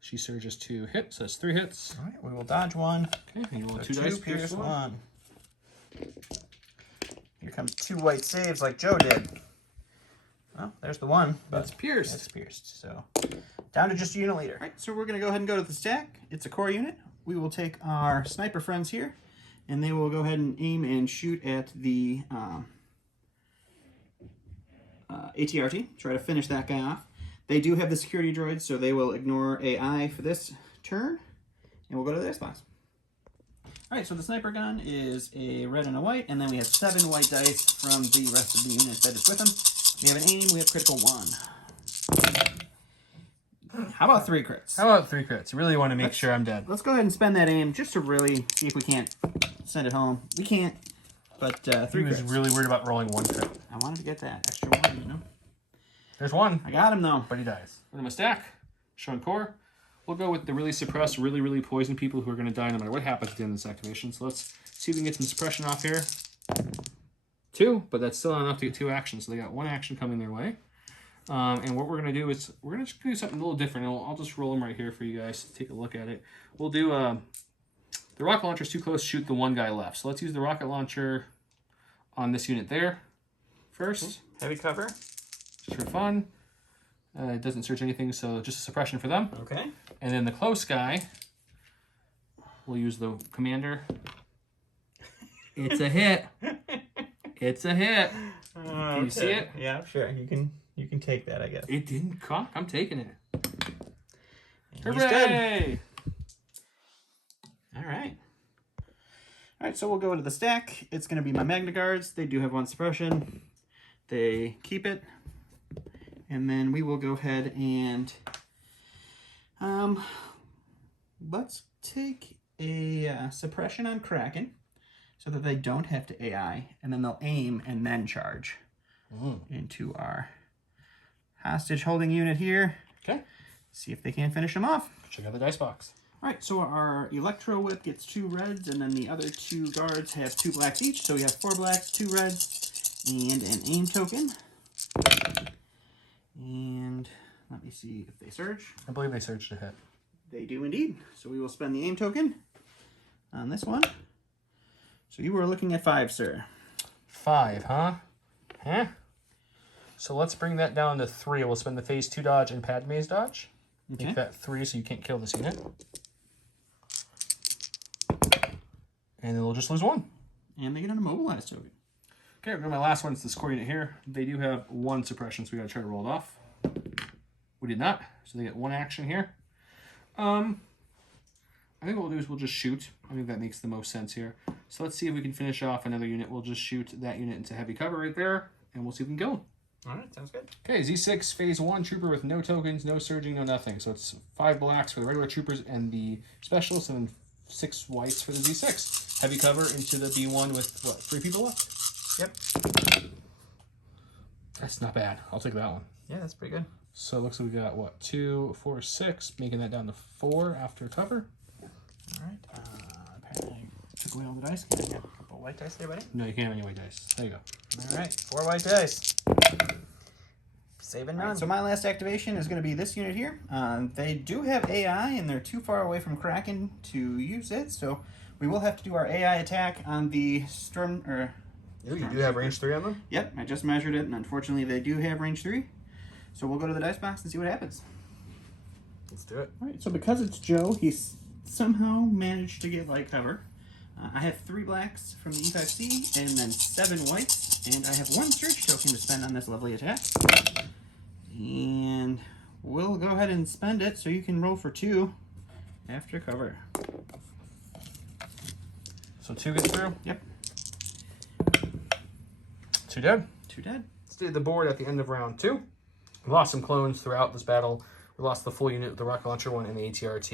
She surges 2 hits, so that's 3 hits. All right, we will dodge 1. Okay, and you roll So 2 dice, Pierce 1. Here comes 2 white saves like Joe did. Well, there's the 1. That's pierced. That's pierced, so down to just a unit leader. All right, so we're going to go ahead and go to the stack. It's a core unit. We will take our sniper friends here, and they will go ahead and aim and shoot at the ATRT. Try to finish that guy off. They do have the security droid, so they will ignore AI for this turn, and we'll go to the dice box. All right, so the sniper gun is a red and a white, and then we have 7 white dice from the rest of the unit that is with them. We have an aim, we have critical 1. How about 3 crits? How about 3 crits? You really want to make sure I'm dead. Let's go ahead and spend that aim just to really see if we can't send it home. We can't, but 3 He was crits. really worried about rolling 1 crit. I wanted to get that extra 1, you know? There's 1, I got him, though. but he dies. In my stack, showing core. We'll go with the really suppressed, really poisoned people who are going to die no matter what happens at the end of this activation. So let's see if we can get some suppression off here. 2, but that's still not enough to get 2 actions. So they got 1 action coming their way. And what we're going to do is we're going to do something a little different. And I'll just roll them right here for you guys to take a look at it. We'll do the rocket launcher's too close, shoot the 1 guy left. So let's use the rocket launcher on this unit there first. Heavy cover. Just for fun. It doesn't search anything, so just a suppression for them. Okay. And then the close guy, we'll use the commander. It's a hit. It's a hit. Can you see it? Yeah, sure. You can take that, I guess. It didn't cock. I'm taking it. And he's dead. Hooray! All right. All right, so we'll go into the stack. It's going to be my Magna guards. They do have 1 suppression. They keep it. And then we will go ahead and let's take a suppression on Kraken so that they don't have to AI, and then they'll aim and then charge into our hostage holding unit here. Okay. See if they can finish them off. Check out the dice box. All right, so our Electro Whip gets 2 reds, and then the other 2 guards have 2 blacks each. So we have 4 blacks, 2 reds, and an aim token. And let me see if they surge. I believe they searched a hit. They do indeed. So we will spend the aim token on this one. So you were looking at 5, sir. 5, huh? Huh? So let's bring that down to 3. We'll spend the phase 2 dodge and Padme's dodge. Okay. Make that 3 so you can't kill this unit. And then we'll just lose 1. And they get an immobilized token. Okay, we're going to my last one. It's this core unit here. They do have 1 suppression, so we got to try to roll it off. We did not, so they get 1 action here. I think what we'll do is we'll just shoot. I think that makes the most sense here. So let's see if we can finish off another unit. We'll just shoot that unit into heavy cover right there, and we'll see if we can kill him. All right, sounds good. Okay, Z6, phase 1, trooper with no tokens, no surging, no nothing. So it's 5 blacks for the regular troopers and the specialists, and then 6 whites for the Z6. Heavy cover into the B1 with, what, 3 people left? Yep. That's not bad. I'll take that one. Yeah, that's pretty good. So it looks like we got, what, 2, 4, 6, making that down to 4 after cover. All right. Apparently I took away all the dice. Can I have a couple white dice there, buddy? No, you can't have any white dice. There you go. All right, 4 white dice. Saving none. Right, so my last activation is going to be this unit here. They do have AI, and they're too far away from Kraken to use it, so we will have to do our AI attack on the Storm... Ooh, you do have range 3 on them? Yep, I just measured it, and unfortunately they do have range 3. So we'll go to the dice box and see what happens. Let's do it. All right, so because it's Joe, he's somehow managed to get light cover. I have 3 blacks from the E5C, and then 7 whites, and I have 1 search token to spend on this lovely attack. And we'll go ahead and spend it so you can roll for 2 after cover. So 2 get through? Yep. 2 dead. 2 dead. Let's did the board at the end of round 2. We lost some clones throughout this battle. We lost the full unit, the rocket launcher one, and the ATRT.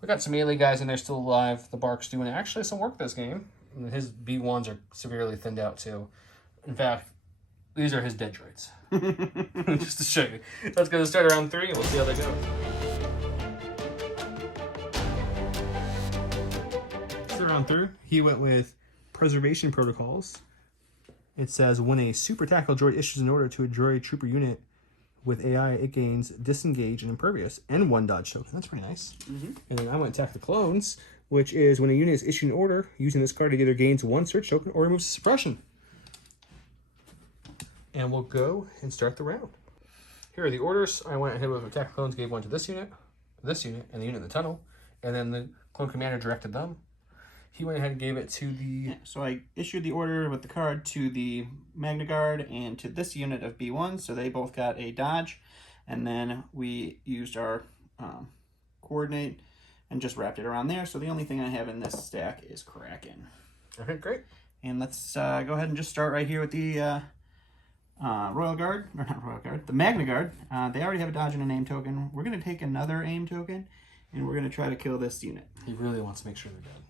We got some melee guys in there still alive. The Bark's doing actually some work this game. And his B1s are severely thinned out too. In fact, these are his dead droids. Just to show you. Let's go to start round 3 and we'll see how they go. So round 3, he went with preservation protocols. It says when a super tactical droid issues an order to a droid trooper unit with AI, it gains disengage and impervious and 1 dodge token. That's pretty nice. And then I went attack the clones, which is when a unit is issued an order, using this card, it either gains 1 search token or removes suppression. And we'll go and start the round. Here are the orders. I went ahead with attack the clones, gave 1 to this unit, and the unit in the tunnel, and then the clone commander directed them. He went ahead and gave it to the... Yeah, so I issued the order with the card to the Magna Guard and to this unit of B1, so they both got a dodge. And then we used our coordinate and just wrapped it around there. So the only thing I have in this stack is Kraken. Okay, great. And let's go ahead and just start right here with the Royal Guard, or not Royal Guard, the Magna Guard. They already have a dodge and a aim token. We're going to take another aim token, and we're going to try to kill this unit. He really wants to make sure they're dead.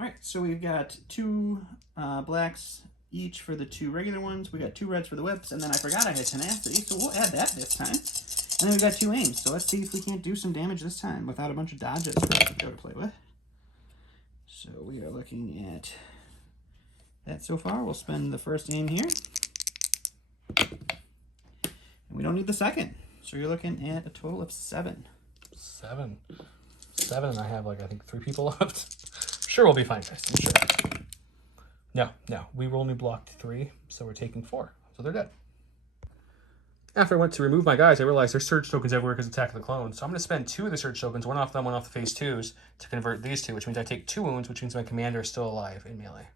All right, so we've got 2 blacks each for the 2 regular ones. We got 2 reds for the whips, and then I forgot I had tenacity, so we'll add that this time. And then we've got 2 aims, so let's see if we can't do some damage this time without a bunch of dodges for us to go to play with. So we are looking at that so far. We'll spend the first aim here. And we don't need the second, so you're looking at a total of 7. 7, and I have I think 3 people left. Sure, we'll be fine, guys. I'm sure. No. We only blocked 3, so we're taking 4. So they're dead. After I went to remove my guys, I realized there's surge tokens everywhere because Attack of the Clones. So I'm going to spend 2 of the surge tokens, 1 off them, 1 off the phase 2s, to convert these 2, which means I take 2 wounds, which means my commander is still alive in melee.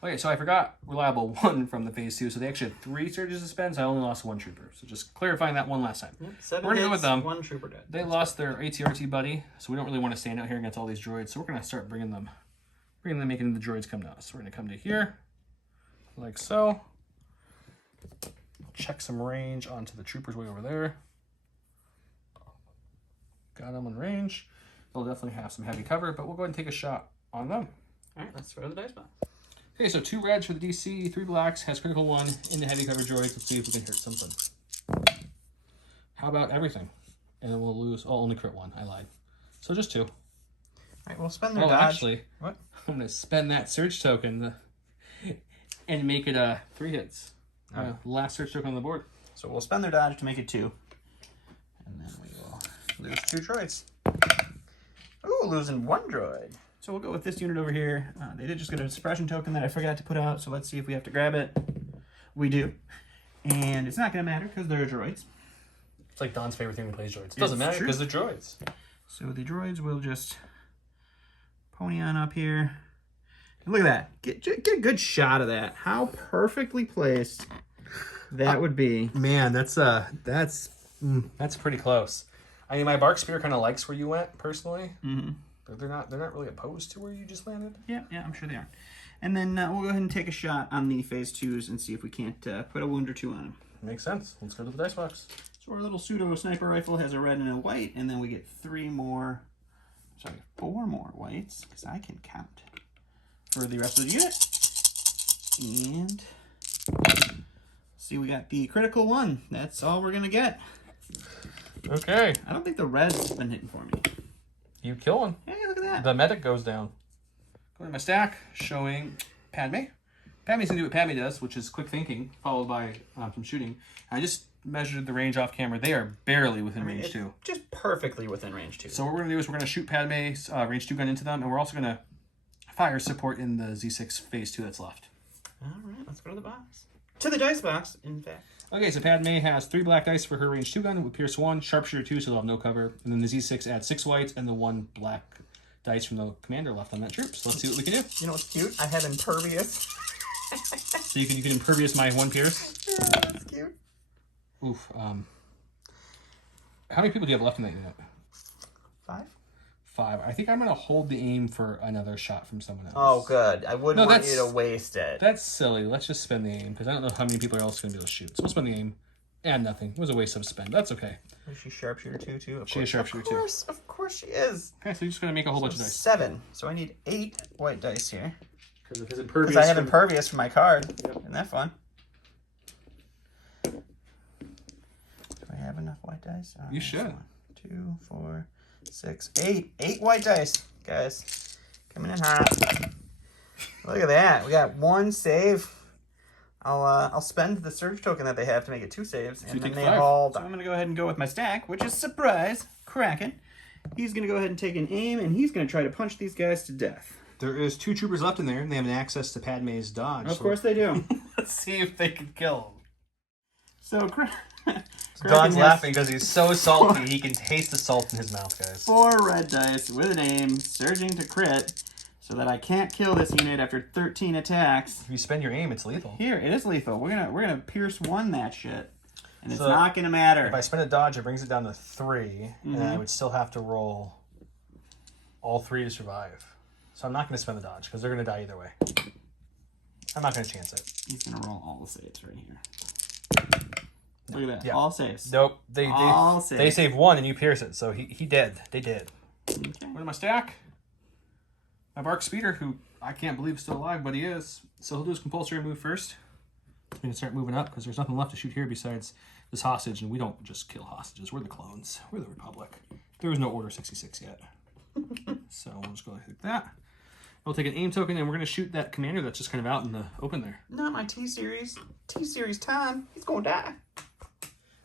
Okay, so I forgot reliable 1 from the phase 2, so they actually had 3 surges to spend, so I only lost 1 trooper. So just clarifying that one last time. 7 we're going to go with them. 1 trooper dead. They lost their ATRT buddy, so we don't really want to stand out here against all these droids. So we're going to start bringing them, making the droids come to us. We're going to come to here, like so. Check some range onto the troopers way over there. Got them on range. They'll definitely have some heavy cover, but we'll go ahead and take a shot on them. All right, let's throw the dice box. Okay, so 2 reds for the DC, 3 blacks, has critical 1 in the heavy cover droids. Let's see if we can hit something. How about everything? And then we'll lose. Oh, only crit 1. I lied. So just 2. All right, we'll spend their Oh, dodge. actually, What? I'm going to spend that surge token and make it 3 hits. Last surge token on the board. So we'll spend their dodge to make it 2. And then we will lose 2 droids. Ooh, losing 1 droid. So we'll go with this unit over here. They did just get a suppression token that I forgot to put out, so let's see if we have to grab it. We do. And it's not going to matter because they're droids. It's like Don's favorite thing when he plays droids. It doesn't matter because they're droids. So the droids will just pony on up here. And look at that. Get a good shot of that. How perfectly placed that would be. Man, that's pretty close. I mean, my Bark Spear kind of likes where you went personally. Mm-hmm. They're not really opposed to where you just landed. Yeah, I'm sure they are. And then we'll go ahead and take a shot on the phase 2s and see if we can't put a wound or 2 on them. Makes sense. Let's go to the dice box. So our little pseudo sniper rifle has a red and a white, and then we get 4 more whites, because I can count, for the rest of the unit. And see, we got the critical 1. That's all we're gonna get. Okay. I don't think the red's been hitting for me. You kill one. Hey, look at that. The medic goes down. Go to my stack, showing Padme. Padme's gonna do what Padme does, which is quick thinking, followed by some shooting. I just measured the range off camera. They are barely within range 2. Just perfectly within range 2. So what we're gonna do is we're gonna shoot Padme's range 2 gun into them, and we're also gonna fire support in the Z6 phase 2 that's left. All right, let's go to the box. To the dice box, in fact. Okay, so Padme has 3 black dice for her range 2 gun with Pierce 1, Sharpshooter 2, so they'll have no cover. And then the Z6 adds 6 whites and the 1 black dice from the commander left on that troop. So let's see what we can do. You know what's cute? I have impervious. So you can impervious my 1 Pierce. Yeah, that's cute. Oof. How many people do you have left in that unit? 5. 5. I think I'm going to hold the aim for another shot from someone else. Oh, good. I wouldn't want you to waste it. That's silly. Let's just spend the aim, because I don't know how many people are else going to be able to shoot. So we'll spend the aim. And nothing. It was a waste of spend. That's okay. Is she sharpshooter too? She is sharpshooter too. Of course she is. Okay, so you're just going to make a whole bunch of dice. 7. So I need 8 white dice here. Because of his impervious. Because I have impervious for my card. Yep. Isn't that fun? Do I have enough white dice? Oh, you should. 1, 2, 4, 6, 8. 8 white dice, guys. Coming in hot. Look at that. We got 1 save. I'll spend the surge token that they have to make it 2 saves, and then they all die. So I'm going to go ahead and go with my stack, which is surprise, Kraken. He's going to go ahead and take an aim, and he's going to try to punch these guys to death. There is 2 troopers left in there, and they have an access to Padme's dodge. Of course they do. Let's see if they can kill him. So Don's laughing because he's so salty he can taste the salt in his mouth, guys. 4 red dice with an aim, surging to crit, so that I can't kill this unit after 13 attacks. If you spend your aim, it's lethal. Here, it is lethal. We're gonna pierce 1 that shit, and it's not gonna matter. If I spend a dodge, it brings it down to 3, and I would still have to roll all 3 to survive. So I'm not going to spend the dodge because they're going to die either way. I'm not going to chance it. He's going to roll all the saves right here. Look at that. Yeah. All saves. Nope. They save 1 and you pierce it. So he did. They did. Okay. Where's my stack? My Bark Speeder, who I can't believe is still alive, but he is. So he'll do his compulsory move first. We're going to start moving up because there's nothing left to shoot here besides this hostage. And we don't just kill hostages. We're the clones. We're the Republic. There was no Order 66 yet. So we'll just go like that. We'll take an aim token, and we're going to shoot that commander that's just kind of out in the open there. Not my T-Series. T-Series time. He's going to die.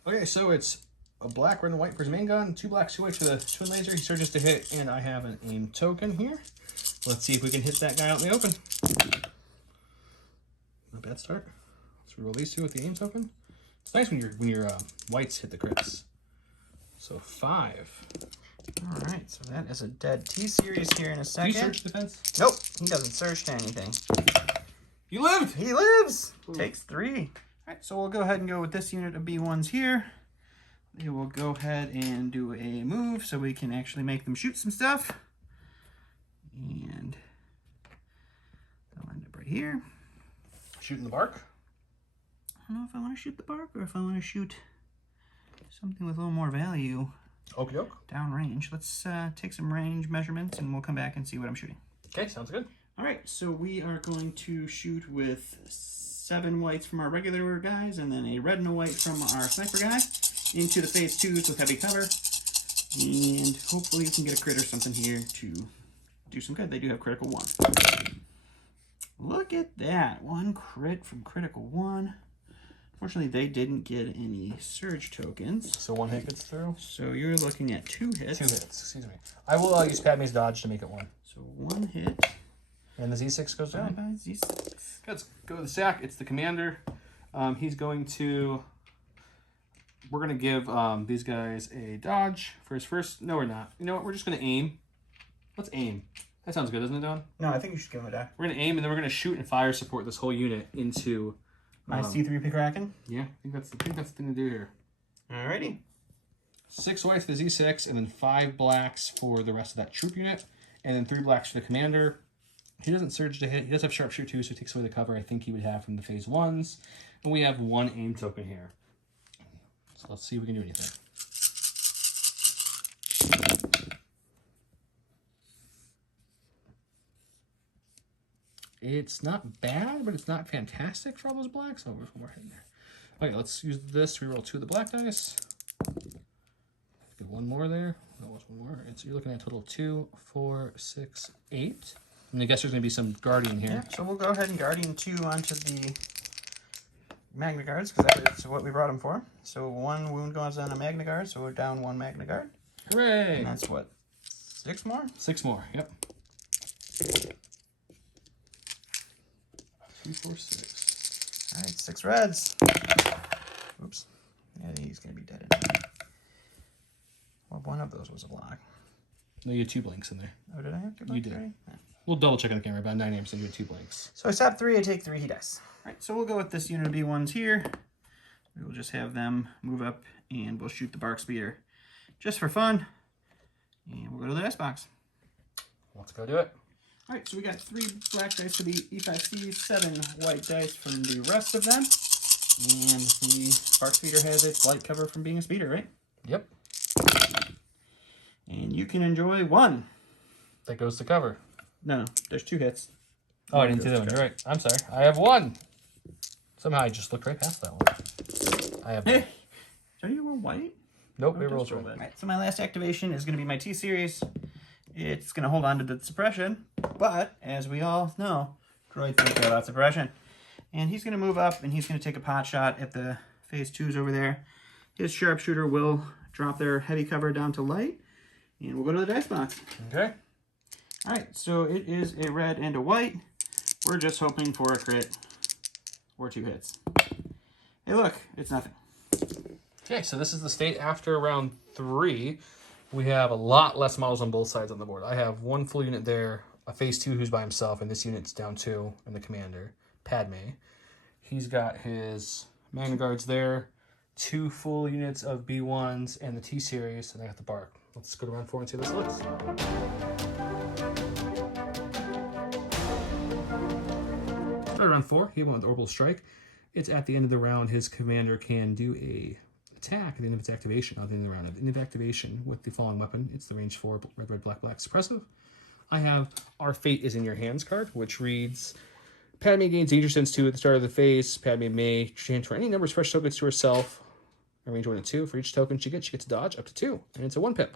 Okay, so it's a black, red, and white for his main gun, 2 blacks, 2 whites for the twin laser. He surges to hit, and I have an aim token here. Let's see if we can hit that guy out in the open. Not a bad start. Let's reroll these 2 with the aim token. It's nice when your whites hit the crits. So 5. All right, so that is a dead T-Series here in a second. Do you search defense? Nope, he doesn't search to anything. You lived! He lives! Ooh. Takes 3. All right, so we'll go ahead and go with this unit of B1s here. They will go ahead and do a move so we can actually make them shoot some stuff. And they'll end up right here. Shooting the bark? I don't know if I want to shoot the bark or if I want to shoot something with a little more value. Okie doke. Downrange. Let's take some range measurements and we'll come back and see what I'm shooting. Okay, sounds good. All right, so we are going to shoot with 7 whites from our regular guys and then a red and a white from our sniper guy into the phase 2s with heavy cover. And hopefully we can get a crit or something here to do some good. They do have critical 1. Look at that. 1 crit from critical 1. Fortunately, they didn't get any surge tokens. So 1 hit gets through? So you're looking at 2 hits. 2 hits, excuse me. I will use Padme's dodge to make it 1. So 1 hit. And the Z6 goes down. Bye-bye, Z6. Let's go to the stack. It's the commander. He's going to... We're going to give these guys a dodge for his first... No, we're not. You know what? We're just going to aim. Let's aim. That sounds good, doesn't it, Don? No, I think you should give him a die. We're going to aim, and then we're going to shoot and fire support this whole unit into... My C3P Kraken? Yeah, I think that's the thing to do here. Alrighty. 6 whites for the Z6, and then 5 blacks for the rest of that troop unit, and then 3 blacks for the commander. He doesn't surge to hit. He does have sharpshooter too, so he takes away the cover I think he would have from the phase 1s. And we have 1 aim token here. So let's see if we can do anything. It's not bad, but it's not fantastic for all those blacks. Oh, there's one more hit in there. Okay, let's use this to reroll 2 of the black dice. Get 1 more there. That was 1 more. And so you're looking at a total of 2, 4, 6, 8. And I guess there's going to be some Guardian here. Yeah, so we'll go ahead and Guardian 2 onto the Magna Guards, because that's what we brought them for. So 1 wound goes on a Magna Guard, so we're down 1 Magna Guard. Hooray! And that's what, 6 more? 6 more, yep. 2, 4, 6. All right, 6 reds. Oops. Yeah, he's going to be dead in here. Well, 1 of those was a block. No, you had 2 blinks in there. Oh, did I have 2 blinks? You did. Right? Yeah. We'll double check on the camera. About 9 amps, and you had 2 blinks. So I stop 3, I take 3, he dies. All right, so we'll go with this unit of B1s here. We will just have them move up, and we'll shoot the Bark Speeder just for fun. And we'll go to the dice box. Let's go do it. All right, so we got 3 black dice for the E5C, 7 white dice for the rest of them. And the Spark Speeder has its light cover from being a speeder, right? Yep. And you can enjoy 1. That goes to cover. No, there's 2 hits. Oh, I didn't see that one. You're right. I'm sorry. I have 1. Somehow I just looked right past that one. I have. Hey, don't you roll white? Nope, Oh, it just rolls roll right. that. All right, so my last activation is going to be my T-Series. It's going to hold on to the suppression, but as we all know, droids don't care about suppression. And he's going to move up, and he's going to take a pot shot at the phase 2s over there. His sharpshooter will drop their heavy cover down to light, and we'll go to the dice box. Okay. All right, so it is a red and a white. We're just hoping for a crit or 2 hits. Hey, look, it's nothing. Okay, so this is the state after round 3. We have a lot less models on both sides on the board. I have 1 full unit there, a phase 2 who's by himself, and this unit's down 2, and the commander, Padme. He's got his Magna Guards there, 2 full units of B1s, and the T-Series, and I got the Bark. Let's go to round 4 and see how this looks. Start round 4, he went with Orbital Strike. It's at the end of the round, his commander can do a attack at the end of its activation, at the end of the round. At the end of activation with the following weapon, it's the range 4 red, red, black, black suppressive. I have Our Fate is in Your Hands card, which reads, Padme gains Danger Sense 2 at the start of the phase. Padme may transfer any number of special tokens to herself. Range 1 and 2. For each token she gets to dodge up to 2. And it's a 1 pip.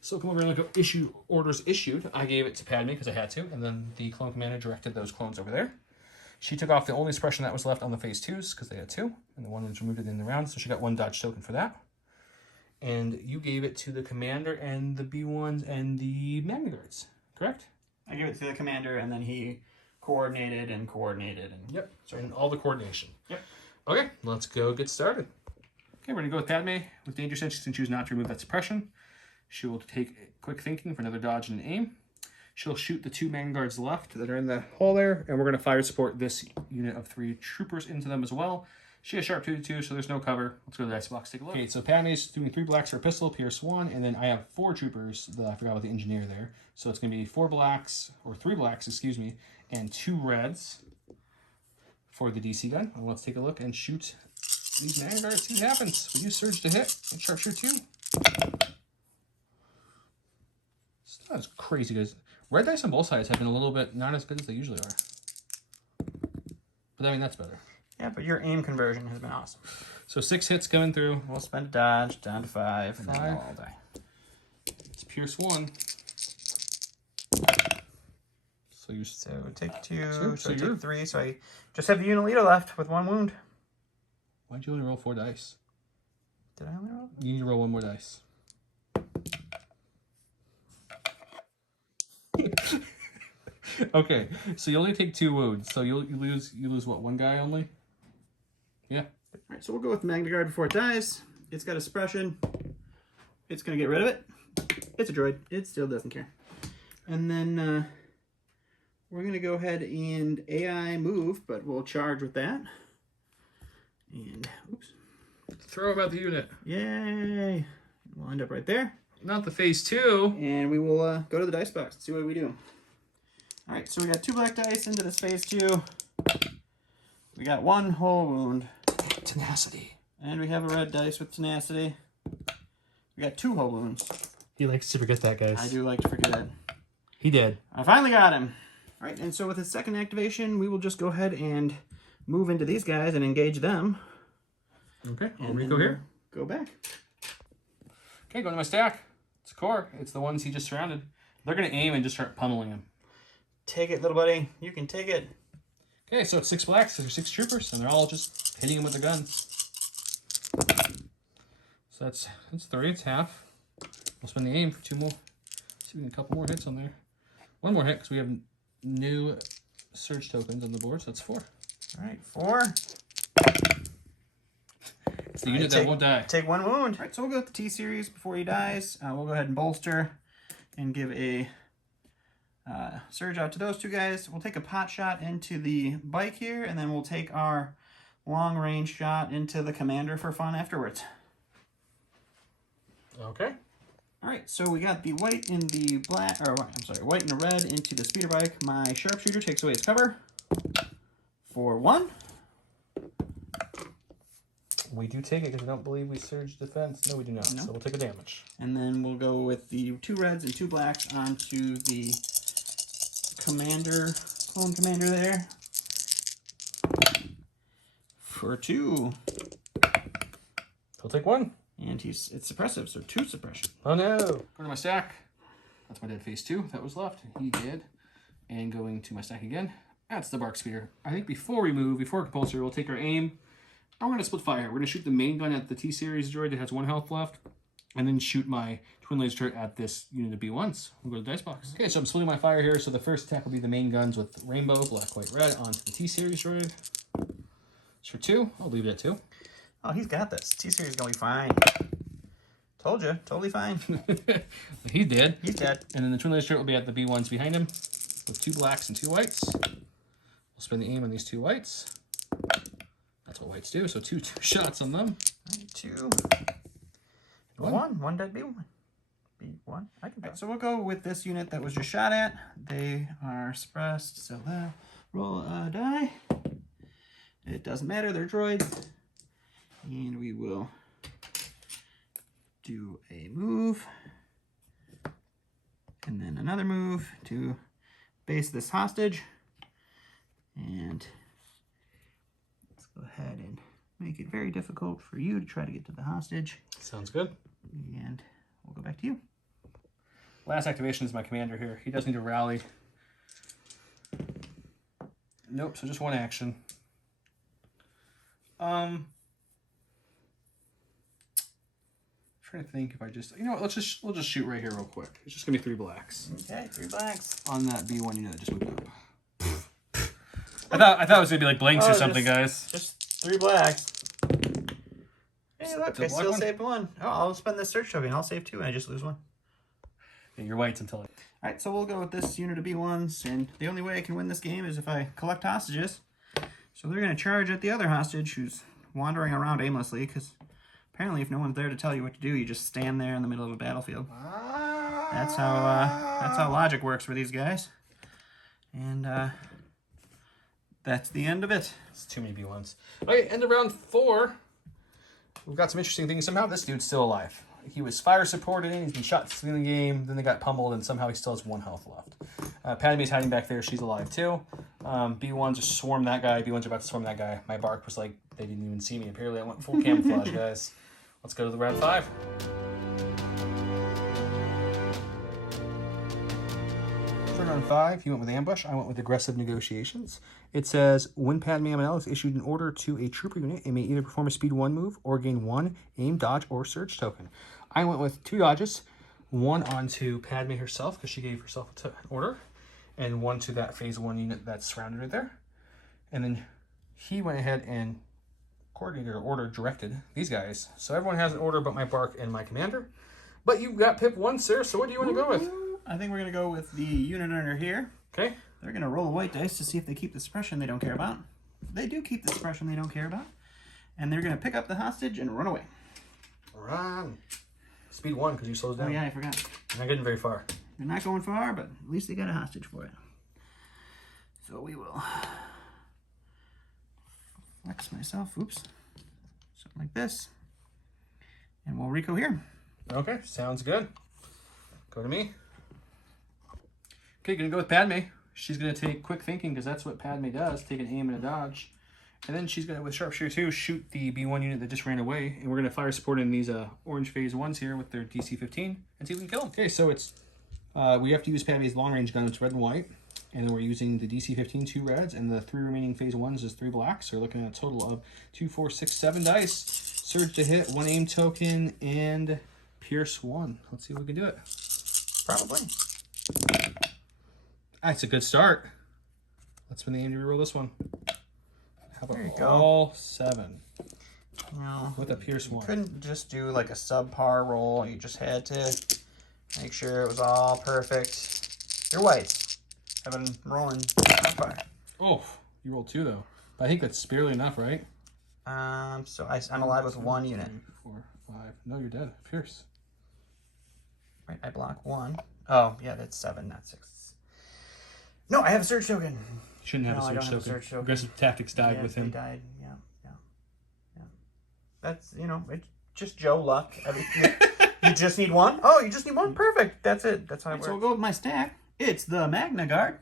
So come over and look up issue orders issued. I gave it to Padme because I had to, and then the clone commander directed those clones over there. She took off the only suppression that was left on the phase 2s because they had 2, and the one was removed at the end of the round, so she got 1 dodge token for that. And you gave it to the commander and the B1s and the Magna Guards, correct? I gave it to the commander, and then he coordinated and coordinated. And Yep, so and all the coordination. Yep. Okay, let's go get started. Okay, we're going to go with Padme. With Danger Sense, she can choose not to remove that suppression. She will take Quick Thinking for another dodge and an aim. She'll shoot the 2 Magna Guards left that are in the hole there, and we're going to fire support this unit of 3 troopers into them as well. She has sharp 2 so there's no cover. Let's go to the dice box, take a look. Okay, so Padme's doing 3 blacks for a pistol, Pierce 1, and then I have 4 troopers that I forgot about the engineer there. So it's going to be 4 blacks, or 3 blacks, excuse me, and 2 reds for the DC gun. And let's take a look and shoot these Magna Guards, see what happens. We use Surge to hit, and sharpshooter 2. It's not as crazy, guys. Red dice on both sides have been a little bit not as good as they usually are. But I mean, that's better. yeah, but your aim conversion has been awesome. So 6 hits coming through. We'll spend a dodge down to 5, and then we'll all die. It's Pierce 1. So you So take 2, Sure, so so take 3. So I just have the unit leader left with 1 wound. why'd you only roll 4 dice? Did I only roll? You need to roll 1 more dice. Okay, so you only take 2 wounds. So you lose what, 1 guy only? Yeah. All right, so we'll go with Magna Guard before it dies. It's got a suppression. It's going to get rid of it. It's a droid. It still doesn't care. And then we're going to go ahead and AI move, but we'll charge with that. And, oops. Throw about the unit. Yay. We'll end up right there. Not the phase 2. And we will go to the dice box and see what we do. All right, so we got 2 black dice into this phase 2. We got 1 whole wound. Tenacity. And we have a red dice with tenacity. We got 2 whole wounds. He likes to forget that, guys. I do like to forget. He did. I finally got him. All right, and so with his second activation, we will just go ahead and move into these guys and engage them. Okay, And Rico here. Go back. Okay, go to my stack. It's core. It's the ones he just surrounded. They're going to aim and just start pummeling him. Take it, little buddy. You can take it. Okay, so it's 6 blacks. There's 6 troopers, and they're all just hitting him with the guns. So that's 3. It's half. We'll spend the aim for 2 more. See if we can get a couple more hits on there. 1 more hit because we have new surge tokens on the board, so that's 4. All right, 4. It's the unit that won't die. Take 1 wound. All right, so we'll go with the T-Series before he dies. We'll go ahead and bolster and give a surge out to those 2 guys. We'll take a pot shot into the bike here, and then we'll take our long-range shot into the commander for fun afterwards. Okay. All right, so we got the white and the black, or I'm sorry, white and the red into the speeder bike. My sharpshooter takes away its cover for 1. We do take it because I don't believe we surge defense. No, we do not. No. So we'll take a damage. And then we'll go with the 2 reds and 2 blacks onto the clone commander there for 2. He'll take 1. And it's suppressive, so 2 suppression. Oh no! Go to my stack. That's my dead phase 2 that was left. He did. And going to my stack again. That's the bark speeder. I think before we move, before compulsory, we'll take our aim. I'm going to split fire. We're going to shoot the main gun at the T-Series droid that has 1 health left. And then shoot my twin laser turret at this unit of B1s. We'll go to the dice box. Okay, so I'm splitting my fire here. So the first attack will be the main guns with rainbow, black, white, red onto the T-Series droid. It's for 2. I'll leave it at 2. Oh, he's got this. T-Series is going to be fine. Told you. Totally fine. He's dead. He's dead. And then the twin laser turret will be at the B1s behind him with 2 blacks and 2 whites. We'll spend the aim on these 2 whites. That's what whites do, so two shots on them. 2. 1 dead B1. B1. I can. Right, so we'll go with this unit that was just shot at. They are suppressed, so roll a die. It doesn't matter, they're droids. And we will do a move. And then another move to base this hostage. And let's go ahead and make it very difficult for you to try to get to the hostage. Sounds good. And we'll go back to you. Last activation is my commander here. He does need to rally. Nope, so just 1 action. Trying to think if I just, you know what, we'll just shoot right here real quick. It's just gonna be 3 blacks. Okay, 3 blacks. On that B1 unit that just moved up. I thought it was gonna be like blanks or something, guys. Just 3 blacks. Hey, look, The I black still one? saved 1. Oh, I'll spend this search token. I'll save 2 and I just lose 1. Yeah, you're whites until Alright, so we'll go with this unit of B1s, and the only way I can win this game is if I collect hostages. So they're going to charge at the other hostage who's wandering around aimlessly, because apparently if no one's there to tell you what to do, you just stand there in the middle of a battlefield. That's how logic works for these guys. And that's the end of it. It's too many B1s. Okay, end of round 4. We've got some interesting things. Somehow this dude's still alive. He was fire supported in, he's been shot to the game, then they got pummeled, and somehow he still has 1 health left. Padme's hiding back there, she's alive too. B1s just swarmed that guy, B1s are about to swarm that guy. My bark was like, they didn't even see me. Apparently I went full camouflage, guys. Let's go to the round 5. For round 5, he went with ambush, I went with aggressive negotiations. It says, when Padme Amidala is issued an order to a trooper unit, it may either perform a speed 1 move or gain 1 aim, dodge, or surge token. I went with 2 dodges, 1 onto Padme herself, because she gave herself an order, and 1 to that phase 1 unit that's surrounded her there. And then he went ahead and coordinated or order directed these guys. So everyone has an order but my bark and my commander. But you got pip 1, sir, so what do you want to go with? I think we're going to go with the unit under here. Okay. They're going to roll a white dice to see if they keep the suppression they don't care about. They do keep the suppression they don't care about. And they're going to pick up the hostage and run away. Run. Speed 1, because you slows down. Oh, yeah, I forgot. You're not getting very far. They're not going far, but at least they got a hostage for it. So we will flex myself. Oops. Something like this. And we'll Rico here. Okay, sounds good. Go to me. Okay, gonna go with Padme. She's gonna take quick thinking because that's what Padme does. Take an aim and a dodge. And then she's gonna, with sharpshooter 2, shoot the B1 unit that just ran away. And we're gonna fire support in these orange phase 1s here with their DC 15 and see if we can kill them. Okay, so it's, we have to use Padme's long range gun, it's red and white. And then we're using the DC 15, 2 reds, and the 3 remaining phase 1s is 3 blacks. So we're looking at a total of 2, 4, 6, 7 dice. Surge to hit, 1 aim token, and pierce 1. Let's see if we can do it. Probably. That's a good start. Let's spin the aim to reroll this one. How about There you go. all 7 No, with a pierce 1? couldn't just do like a subpar roll. You just had to make sure it was all perfect. You're white. I've been rolling on fire. Oh, you rolled 2 though. But I think that's barely enough, right? So I'm alive with 1 unit. 3, 4, 5. No, you're dead. Pierce. Right, I block 1. Oh, yeah, that's 7, not 6. No, I have a surge token. Shouldn't have No, I a don't surge have a token. surge token. Aggressive tactics died Yeah, with they him. died. Yeah. That's, it's just Joe luck. You just need 1? Oh, you just need 1? Perfect. That's it. That's how it works. So we'll go with my stack. It's the Magna guard.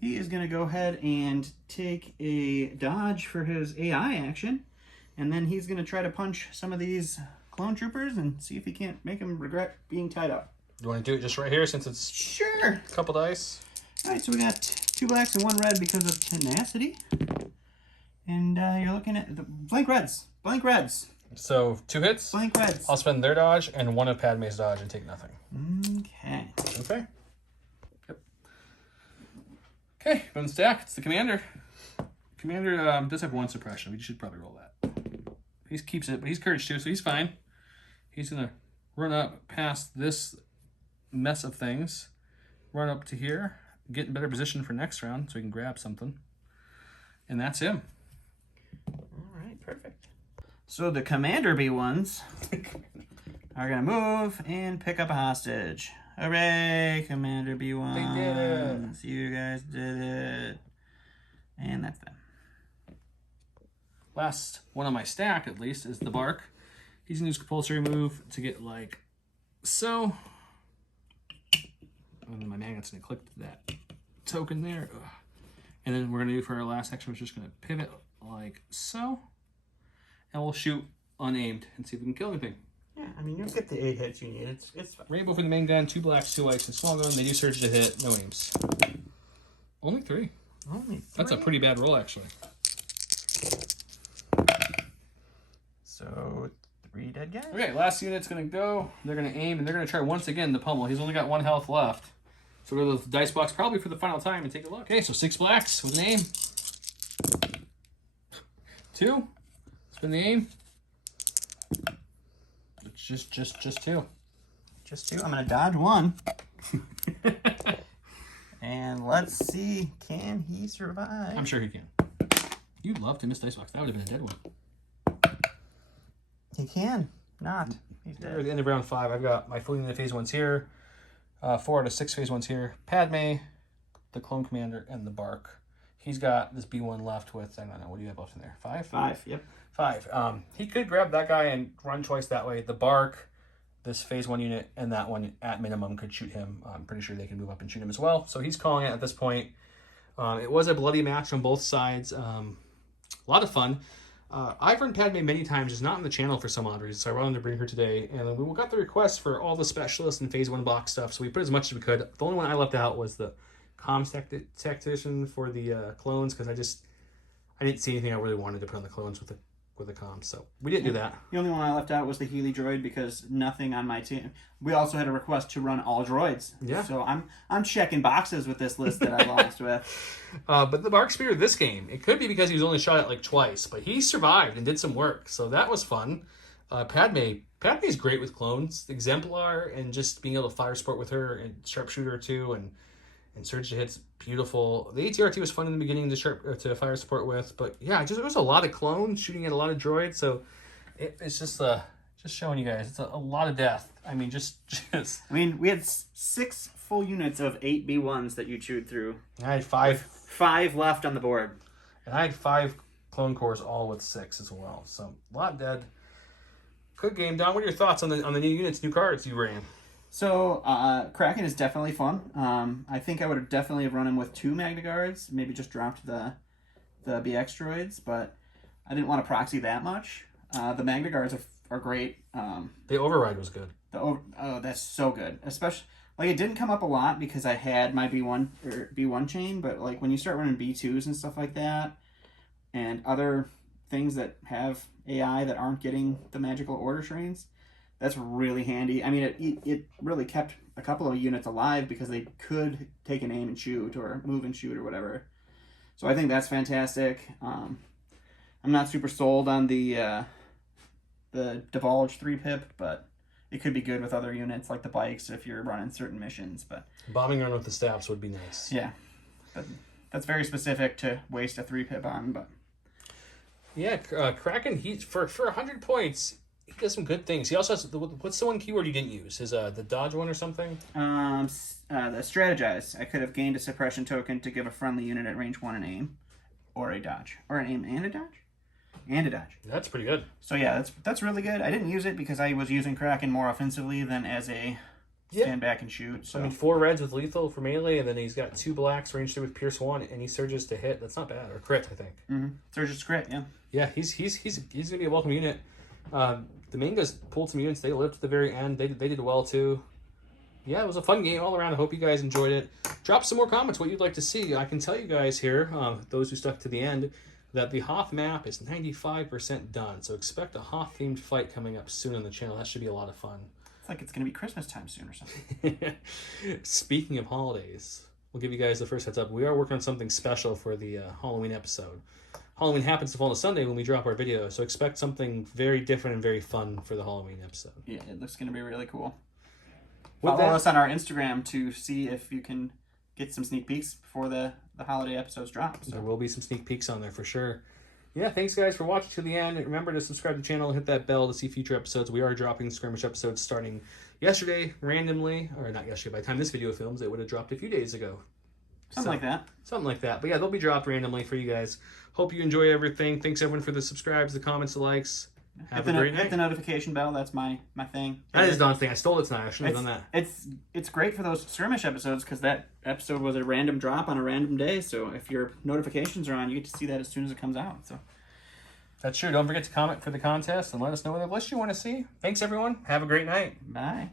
He is going to go ahead and take a dodge for his AI action. And then he's going to try to punch some of these clone troopers and see if he can't make them regret being tied up. You want to do it just right here since it's Sure. a couple dice? All right, so we got 2 blacks and 1 red because of tenacity. And you're looking at the blank reds. Blank reds. So 2 hits. Blank reds. I'll spend their dodge and 1 of Padme's dodge and take nothing. Okay. Okay. Yep. Okay, bone stack. It's the commander. Commander does have 1 suppression. We should probably roll that. He keeps it, but he's courage too, so he's fine. He's gonna run up past this mess of things, run up to here, get in better position for next round, so he can grab something, and that's him. All right, perfect. So the commander B1s are gonna move and pick up a hostage. Hooray, Commander B1s! They did it. You guys did it, and that's them. Last one on my stack, at least, is the Bark. He's gonna use compulsory move to get like so. And then my Magnet's gonna click that token there. Ugh. And then we're gonna do for our last action, we're just gonna pivot like so. And we'll shoot unaimed and see if we can kill anything. Yeah, I mean, you'll get the 8 hits you need. It's fine. Rainbow for the main gun, 2 blacks, 2 whites, and small gun. They do surge to hit, no aims. Only 3. Only 3? That's a pretty bad roll, actually. So 3 dead guys. Okay, last unit's gonna go. They're gonna aim, and they're gonna try once again to pummel. He's only got 1 health left. So go to the dice box probably for the final time and take a look. Okay, so 6 blacks with an aim. 2. Spin the aim. It's just 2. Just 2. I'm gonna dodge 1. And let's see, can he survive? I'm sure he can. You'd love to miss dice box. That would have been a dead one. He can. Not. He's At dead. the end of round 5, I've got my fully phase 1s here. 4 out of 6 phase 1s here. Padme, the clone commander, and the Bark. He's got this B1 left with, I don't know, what do you have left in there? 5? 5, yep. 5. He could grab that guy and run twice that way. The Bark, this phase 1 unit, and that one at minimum could shoot him. I'm pretty sure they can move up and shoot him as well. So he's calling it at this point. It was a bloody match on both sides. A lot of fun. I've run Padme many times, just not on the channel for some odd reason, so I wanted to bring her today. And we got the request for all the specialists and phase 1 box stuff, so we put as much as we could. The only one I left out was the comms tactician for the clones, because I didn't see anything I really wanted to put on the clones with the comms, so we didn't do that. The only one I left out was the Healy droid because nothing on my team. We also had a request to run all droids. Yeah. So I'm checking boxes with this list that I lost with. But the Bark Spear this game, it could be because he was only shot at like twice, but he survived and did some work, so that was fun. Padme's great with clones, exemplar, and just being able to fire support with her and sharpshooter too, and surge to hits beautiful. The ATRT was fun in the beginning to fire support with, but yeah, there was a lot of clones shooting at a lot of droids, so it's just showing you guys it's a lot of death. I mean, I mean, we had 6 full units of 8 B1s that you chewed through. I had 5, 5 left on the board, and I had 5 clone cores, all with 6 as well. So a lot dead. Good game, Don. What are your thoughts on the new units, new cards you ran? So, Kraken is definitely fun. I think I would have definitely have run him with 2 Magna Guards, maybe just dropped the BX droids, but I didn't want to proxy that much. The Magna Guards are great. The override was good. That's so good. Especially, like, it didn't come up a lot because I had my B1 chain, but, like, when you start running B2s and stuff like that, and other things that have AI that aren't getting the magical order trains, that's really handy. I mean, it really kept a couple of units alive because they could take an aim and shoot or move and shoot or whatever. So I think that's fantastic. I'm not super sold on the Divulge 3-pip, but it could be good with other units like the bikes if you're running certain missions. But Bombing run with the staffs would be nice. yeah, but that's very specific to waste a 3-pip on. But yeah, Kraken, for 100 points, he does some good things. He also has what's the one keyword you didn't use? His the dodge one or something? The strategize. I could have gained a suppression token to give a friendly unit at range 1 an aim, or a dodge, or an aim and a dodge, and a dodge. That's pretty good. So yeah, that's really good. I didn't use it because I was using Kraken more offensively than as a stand back and shoot. So I mean, 4 reds with lethal for melee, and then he's got 2 blacks range 3 with Pierce 1, and he surges to hit. That's not bad, or crit, I think. Mm-hmm. Surge's crit, yeah. Yeah, he's gonna be a welcome unit. The main guys pulled some units. They lived to the very end. They did well too. Yeah, it was a fun game all around. I hope you guys enjoyed it. Drop some more comments what you'd like to see. I can tell you guys here, those who stuck to the end, that the Hoth map is 95% done. So expect a Hoth-themed fight coming up soon on the channel. That should be a lot of fun. It's like it's going to be Christmas time soon or something. Speaking of holidays, we'll give you guys the first heads up. We are working on something special for the Halloween episode. Halloween happens to fall on a Sunday when we drop our video, so expect something very different and very fun for the Halloween episode. Yeah, it looks going to be really cool. With Follow that- us on our Instagram to see if you can get some sneak peeks before the holiday episodes drop. There So. will be some sneak peeks on there for sure. Yeah, thanks guys for watching to the end. Remember to subscribe to the channel and hit that bell to see future episodes. We are dropping skirmish episodes starting yesterday randomly, or not yesterday. By the time this video films, it would have dropped a few days ago. Something like that. Something like that. But yeah, they'll be dropped randomly for you guys. Hope you enjoy everything. Thanks everyone for the subscribes, the comments, the likes. Have a great night. Hit the notification bell. That's my thing. That is Don's thing. I stole it tonight. I shouldn't have done that. It's great for those skirmish episodes because that episode was a random drop on a random day. So if your notifications are on, you get to see that as soon as it comes out. So That's true. Don't forget to comment for the contest and let us know what list you want to see. Thanks everyone. Have a great night. bye.